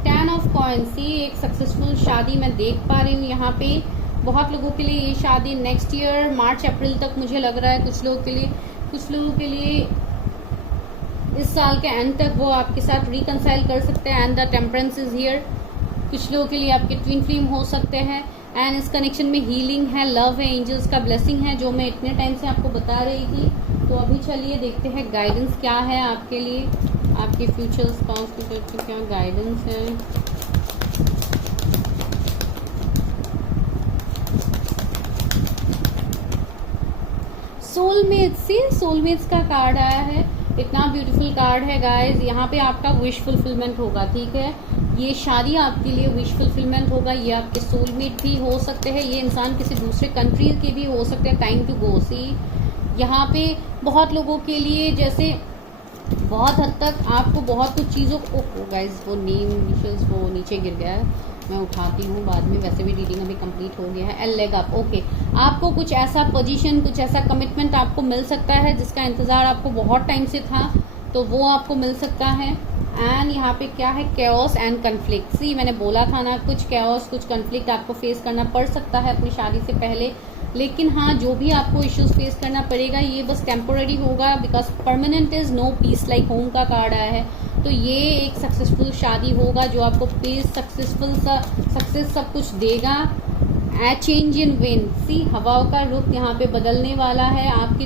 10 ऑफ कॉइन्स ही, एक सक्सेसफुल शादी मैं देख पा रही हूँ यहाँ पे। बहुत लोगों के लिए ये शादी नेक्स्ट ईयर मार्च अप्रैल तक मुझे लग रहा है, कुछ लोगों के लिए इस साल के एंड तक वो आपके साथ रिकंसाइल कर सकते हैं। And the temperance is here, कुछ लोगों के लिए आपके ट्विन फ्लेम हो सकते हैं। एंड इस कनेक्शन में हीलिंग है, लव है, एंजल्स का ब्लेसिंग है, जो मैं इतने टाइम से आपको बता रही थी। तो अभी चलिए देखते हैं गाइडेंस क्या है आपके लिए, आपके फ्यूचर स्पाउस की तरफ से क्या गाइडेंस है। सोलमेट्स का कार्ड आया है, इतना ब्यूटीफुल कार्ड है गाइस। यहाँ पे आपका विश फुलफिलमेंट होगा, ठीक है। ये शादी आपके लिए विश फुलफिलमेंट होगा। ये आपके सोलमेट भी हो सकते हैं, ये इंसान किसी दूसरे कंट्री के भी हो सकते हैं। टाइम टू गो सी, यहाँ पे बहुत लोगों के लिए जैसे बहुत हद तक आपको बहुत कुछ चीज़ों को गाइस वो नेम इनिशियल्स वो नीचे गिर गया है, मैं उठाती हूँ बाद में। वैसे भी रीडिंग अभी कंप्लीट हो गया है। L leg up, okay. आपको कुछ ऐसा पोजीशन, कुछ ऐसा कमिटमेंट आपको मिल सकता है जिसका इंतज़ार आपको बहुत टाइम से था, तो वो आपको मिल सकता है। एंड यहाँ पे क्या है, कैओस एंड कन्फ्लिक्ट। सी मैंने बोला था ना, कुछ कैओस, कुछ कन्फ्लिक्ट आपको फेस करना पड़ सकता है अपनी शादी से पहले। लेकिन हाँ, जो भी आपको इश्यूज फेस करना पड़ेगा ये बस टेम्पोररी होगा, because permanent is no peace, like home का कार्ड आया है। तो ये एक सक्सेसफुल शादी होगा जो आपको पीस, सक्सेस सब कुछ देगा। ए चेंज इन विन, सी हवाओं का रुख यहाँ पे बदलने वाला है, आपकी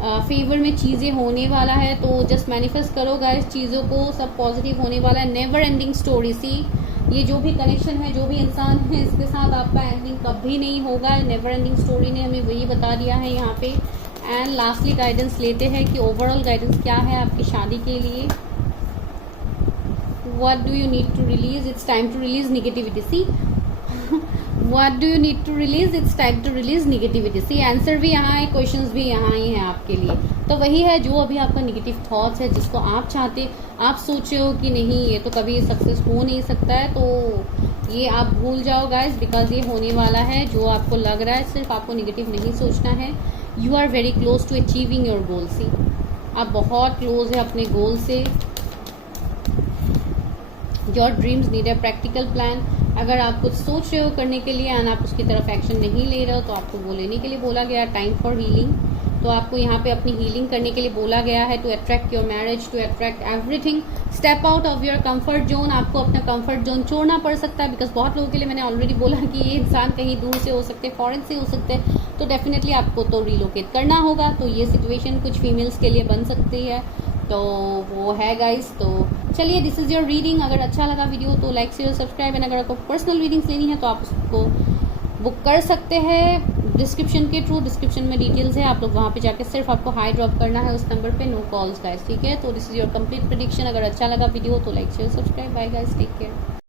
फेवर में चीज़ें होने वाला है। तो जस्ट मैनिफेस्ट करो गाइस चीज़ों को, सब पॉजिटिव होने वाला है। नेवर एंडिंग स्टोरी, सी ये जो भी कनेक्शन है, जो भी इंसान है, इसके साथ आपका एंडिंग कभी नहीं होगा। नेवर एंडिंग स्टोरी ने हमें वही बता दिया है यहाँ पे। एंड लास्टली गाइडेंस लेते हैं कि ओवरऑल गाइडेंस क्या है आपकी शादी के लिए। What do you need to release? It's time to release negativity. See, what do you need to release? It's time to release negativity. See, answer भी यहाँ है, क्वेश्चंस भी यहाँ ही हैं आपके लिए। तो वही है जो अभी आपका नेगेटिव थॉट्स है, जिसको आप चाहते, आप सोच रहे हो कि नहीं ये तो कभी सक्सेस हो नहीं सकता है, तो ये आप भूल जाओ गाइस, बिकॉज ये होने वाला है। जो आपको लग रहा है, सिर्फ आपको नेगेटिव नहीं सोचना है। You are very close to achieving your goal. See आप बहुत क्लोज है अपने गोल से। Your dreams need a practical plan. अगर आप कुछ सोच रहे हो करने के लिए एंड आप उसकी तरफ एक्शन नहीं ले रहे हो, तो आपको वो लेने के लिए बोला गया। टाइम फॉर हीलिंग, तो आपको यहाँ पे अपनी हीलिंग करने के लिए बोला गया है। To attract your marriage, to attract everything, step out of your comfort zone. आपको अपना कंफर्ट जोन छोड़ना पड़ सकता है, बिकॉज बहुत लोगों के लिए मैंने ऑलरेडी बोला कि ये इंसान कहीं दूर से हो सकते हैं, फॉरेन से हो सकते हैं, तो डेफिनेटली आपको तो रिलोकेट करना होगा। तो ये सिचुएशन कुछ फीमेल्स के लिए बन सकती है, तो वो है गाइस। तो चलिए, दिस इज़ योर रीडिंग। अगर अच्छा लगा वीडियो तो लाइक शेयर सब्सक्राइब। एंड अगर आपको पर्सनल रीडिंग्स लेनी है तो आप उसको बुक कर सकते हैं डिस्क्रिप्शन के थ्रू। डिस्क्रिप्शन में डिटेल्स है, आप लोग वहाँ पे जाके सिर्फ आपको हाई ड्रॉप करना है उस नंबर पे, नो कॉल्स गाइस, ठीक है। तो this is your complete prediction. अगर अच्छा लगा वीडियो तो like share subscribe. Bye guys, take care.